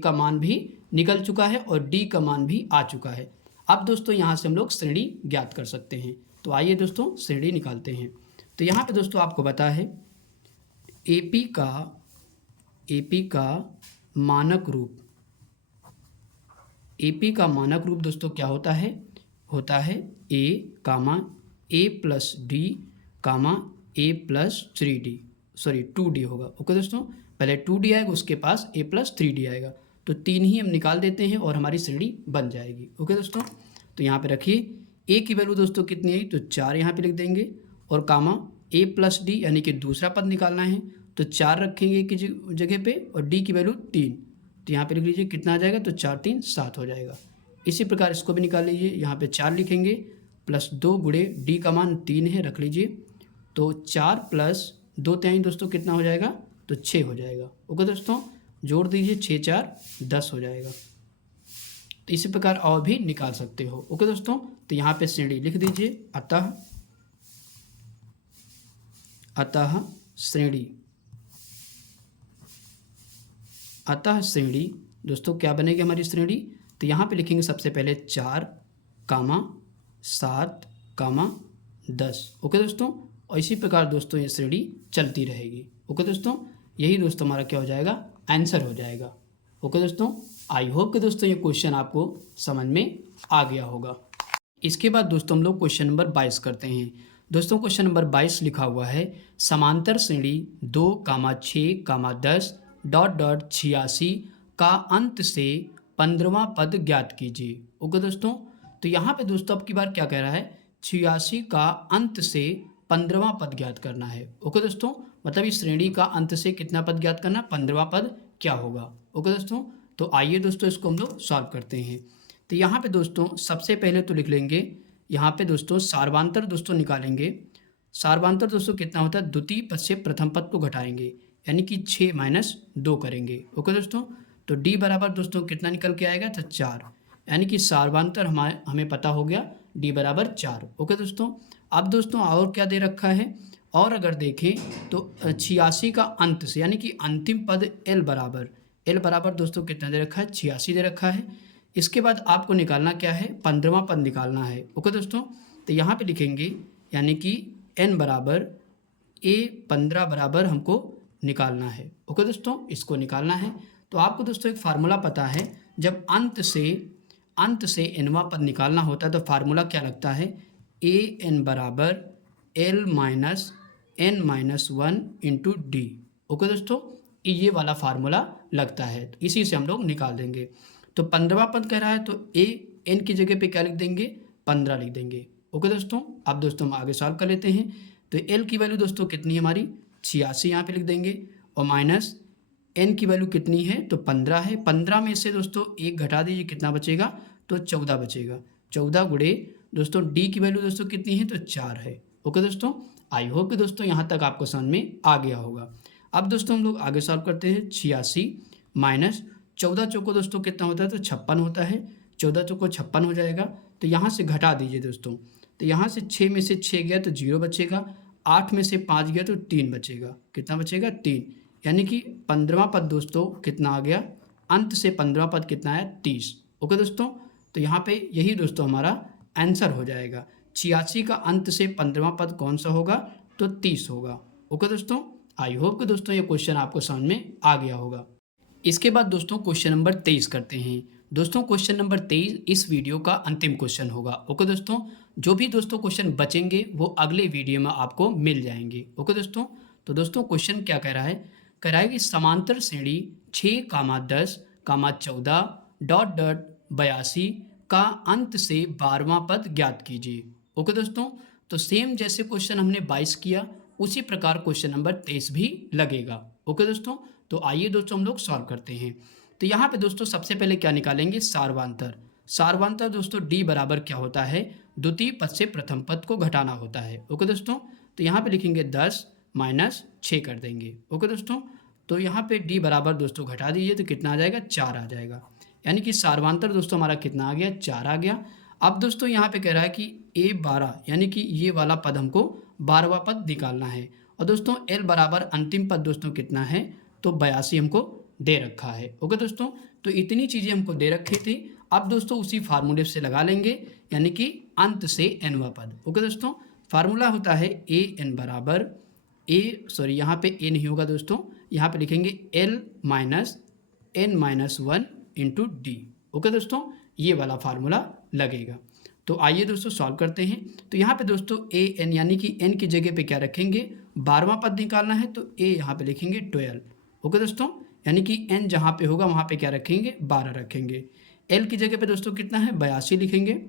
का मान भी निकल चुका है और d का मान भी आ चुका है। अब दोस्तों यहाँ से हम लोग श्रेणी ज्ञात कर सकते हैं। तो आइए दोस्तों श्रेणी निकालते हैं। तो यहाँ पे दोस्तों आपको पता है AP का मानक रूप, AP का मानक रूप दोस्तों क्या होता है A, A + D, A + 3D, sorry 2D होगा। ओके दोस्तों, पहले 2D आएगा, उसके पास A + 3D आएगा, तो 3 ही हम निकाल देते हैं और हमारी श्रेणी बन जाएगी। ओके दोस्तों, तो यहाँ पे रखिए A की वैल्यू दोस्तों कितनी आई, तो 4 यहाँ पे लिख देंगे, और A + D यानी कि दूसरा पद निकालना है, तो 4 रखेंगे एक की जगह पे, और D की वैल्यू 3, तो यहाँ पे लिख लीजिए कितना आ जाएगा, तो 4 3 7 हो जाएगा। इसी प्रकार इसको भी निकाल लीजिए, यहाँ पे 4 लिखेंगे, प्लस 2 गुणे D का मान 3 है, रख लीजिए, तो 4 + 2 3 दोस्तों कितना हो जाएगा, तो 6 हो जाएगा। ओके दोस्तों, जोड़ दीजिए, 6 4 10 हो जाएगा। तो इसी प्रकार और भी निकाल सकते हो। ओके दोस्तों, तो यहाँ पे श्रेणी लिख दीजिए, अतः श्रेणी दोस्तों क्या बनेगी हमारी श्रेणी, तो यहाँ पे लिखेंगे सबसे पहले 4, 7, 10। ओके दोस्तों, और इसी प्रकार दोस्तों ये श्रेणी चलती रहेगी। ओके दोस्तों, यही दोस्तों हमारा क्या हो जाएगा, आंसर हो जाएगा। ओके दोस्तों, आई होप कि दोस्तों ये क्वेश्चन आपको समझ में आ गया होगा। इसके बाद दोस्तों हम लोग क्वेश्चन नंबर 22 करते हैं। दोस्तों क्वेश्चन नंबर 22 लिखा हुआ है, समांतर श्रेणी 2, 6, 10 86 का अंत से 15वां पद ज्ञात कीजिए। ओके दोस्तों, तो यहाँ पे दोस्तों अब की बार क्या कह रहा है, 86 का अंत से 15वां पद ज्ञात करना है। ओके दोस्तों, मतलब इस श्रेणी का अंत से कितना पद ज्ञात करना, 15वां पद क्या होगा। ओके दोस्तों, तो आइए दोस्तों इसको हम लोग सॉल्व करते हैं। तो यहाँ पे दोस्तों सबसे पहले तो लिख लेंगे, यहाँ पे दोस्तों सार्वधातर दोस्तों निकालेंगे। सार्वधातर दोस्तों कितना होता है, द्वितीय पद से प्रथम पद को घटाएंगे, यानी कि 6 - 2 करेंगे। ओके दोस्तों, तो D बराबर दोस्तों कितना निकल के आएगा, तो 4, यानी कि सार्वधातर हमें पता हो गया, D बराबर 4। ओके दोस्तों, अब दोस्तों और क्या दे रखा है, और अगर देखें तो 86 का अंत से, यानी कि अंतिम पद L बराबर दोस्तों कितना दे रखा है, 86 दे रखा है। इसके बाद आपको निकालना क्या है, 15वां पद निकालना है। ओके दोस्तों, तो यहाँ पे लिखेंगे, यानी कि N बराबर A 15 बराबर हमको निकालना है। ओके दोस्तों, इसको निकालना है, तो आपको दोस्तों एक फार्मूला पता है, जब अंत से nवां पद निकालना होता है तो फार्मूला क्या लगता है, AN बराबर L - N - 1 × D। ओके दोस्तों, ये वाला फार्मूला लगता है, तो इसी से हम लोग निकाल देंगे। तो 15वां पद कह रहा है, तो AN की जगह पे क्या लिख देंगे, 15 लिख देंगे। ओके दोस्तों, अब दोस्तों हम आगे सॉल्व कर लेते हैं। तो L की वैल्यू दोस्तों कितनी है हमारी, 86 यहाँ पे लिख देंगे, और माइनस N की वैल्यू कितनी है, तो 15 है। 15 में से दोस्तों 1 घटा दीजिए, कितना बचेगा, तो 14 बचेगा। 14 गुणे दोस्तों D की वैल्यू दोस्तों कितनी है, तो 4 है। ओके दोस्तों, आई होप कि दोस्तों यहाँ तक आपको समझ में आ गया होगा। अब दोस्तों हम लोग आगे सॉल्व करते हैं। 86 माइनस 14 चौको दोस्तों कितना होता है, तो 56 होता है। 14 चौको 56 हो जाएगा, तो यहाँ से घटा दीजिए दोस्तों, तो यहाँ से 6 में से 6 गया तो 0 बचेगा, 8 में से 5 गया तो 3 बचेगा। कितना बचेगा, 3, यानी कि 15वां पद दोस्तों कितना आ गया, अंत से 15वां पद कितना है, 30। ओके दोस्तों, तो यहाँ पे यही दोस्तों हमारा आंसर हो जाएगा। 86 का अंत से 15वां पद कौन सा होगा, तो 30 होगा। ओके दोस्तों, आई होप कि दोस्तों ये क्वेश्चन आपको समझ में आ गया होगा। इसके बाद दोस्तों क्वेश्चन नंबर 23 करते हैं। दोस्तों क्वेश्चन नंबर 23 इस वीडियो का अंतिम क्वेश्चन होगा। ओके दोस्तों, जो भी दोस्तों क्वेश्चन बचेंगे वो अगले वीडियो में आपको मिल जाएंगे। ओके दोस्तों, तो दोस्तों क्वेश्चन क्या कह रहा है, कह रहा है कि समांतर श्रेणी 6, 10, 14 ... 82 का अंत से 12वां पद ज्ञात कीजिए। ओके दोस्तों, तो सेम जैसे क्वेश्चन हमने 22 किया उसी प्रकार क्वेश्चन नंबर 23 भी लगेगा। ओके दोस्तों, तो आइए दोस्तों हम लोग सॉल्व करते हैं। तो यहाँ पे दोस्तों सबसे पहले क्या निकालेंगे, सार्वधातर। सार्वधातर दोस्तों d बराबर क्या होता है, द्वितीय पद से प्रथम पद को घटाना होता है। ओके दोस्तों, तो यहाँ पे लिखेंगे 10 माइनस 6 कर देंगे। ओके दोस्तों, तो यहाँ पे d बराबर दोस्तों घटा दीजिए तो कितना आ जाएगा, 4 आ जाएगा। यानी कि सार्वधातर दोस्तों हमारा कितना आ गया, 4 आ गया। अब दोस्तों यहाँ पे कह रहा है कि a12 यानी कि ये वाला पद हमको 12वां पद निकालना है। और दोस्तों l बराबर अंतिम पद दोस्तों कितना है, तो 82 हमको दे रखा है। ओके दोस्तों, तो इतनी चीज़ें हमको दे रखी थी। अब दोस्तों उसी फार्मूले से लगा लेंगे, यानी कि अंत से nवां पद। ओके दोस्तों, फार्मूला होता है an बराबर यहाँ पे a नहीं होगा दोस्तों, यहाँ पे लिखेंगे l minus n-1 into D. Okay दोस्तों, ये वाला फार्मूला लगेगा। तो आइए दोस्तों सॉल्व करते हैं। तो यहाँ पे दोस्तों ए एन यानी कि n की जगह पे क्या रखेंगे, 12वां पद निकालना है तो a यहाँ पे लिखेंगे 12। ओके दोस्तों, यानी कि n जहाँ पे होगा वहाँ पे क्या रखेंगे, 12 रखेंगे। l की जगह पे दोस्तों कितना है, 82 लिखेंगे,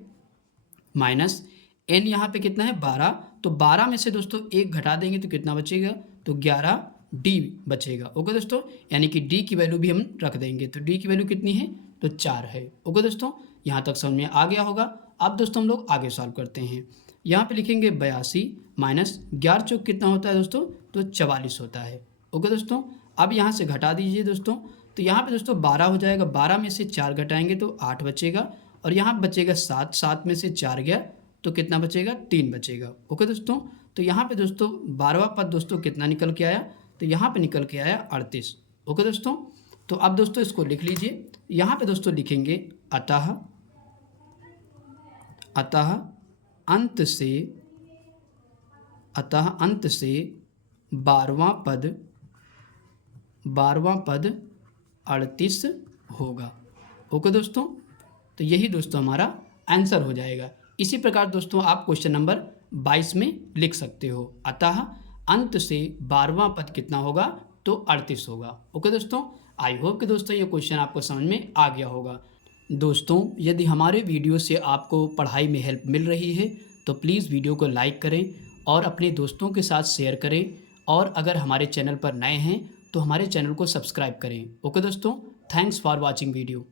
माइनस n यहाँ पे कितना है, 12। तो 12 में से दोस्तों 1 घटा देंगे तो कितना बचेगा, तो 11 d बचेगा। ओके दोस्तों, यानी कि d की वैल्यू भी हम रख देंगे। तो d की वैल्यू कितनी है, तो 4 है। ओके दोस्तों, यहाँ तक समझ में आ गया होगा। अब दोस्तों हम लोग आगे सॉल्व करते हैं। यहाँ पे लिखेंगे 82 माइनस 11 चौक कितना होता है दोस्तों, तो 44 होता है। ओके दोस्तों, अब यहाँ से घटा दीजिए दोस्तों, तो यहाँ पे दोस्तों 12 हो जाएगा, 12 में से 4 घटाएंगे तो 8 बचेगा, और यहाँ बचेगा 7, 7 में से 4 गया तो कितना बचेगा, 3 बचेगा। ओके दोस्तों, तो यहाँ पे दोस्तों 12वां पद दोस्तों कितना निकल के आया, तो यहाँ पे निकल के आया 38। ओके दोस्तों, तो अब दोस्तों इसको लिख लीजिए। यहाँ पे दोस्तों लिखेंगे अतः अंत से 12वां पद 38 होगा। ओके दोस्तों, तो यही दोस्तों हमारा आंसर हो जाएगा। इसी प्रकार दोस्तों आप क्वेश्चन नंबर 22 में लिख सकते हो, अतः अंत से 12वां पद कितना होगा, तो 38 होगा। ओके दोस्तों, आई होप कि दोस्तों ये क्वेश्चन आपको समझ में आ गया होगा। दोस्तों यदि हमारे वीडियो से आपको पढ़ाई में हेल्प मिल रही है तो प्लीज़ वीडियो को लाइक करें और अपने दोस्तों के साथ शेयर करें, और अगर हमारे चैनल पर नए हैं तो हमारे चैनल को सब्सक्राइब करें। ओके दोस्तों, थैंक्स फॉर वॉचिंग वीडियो।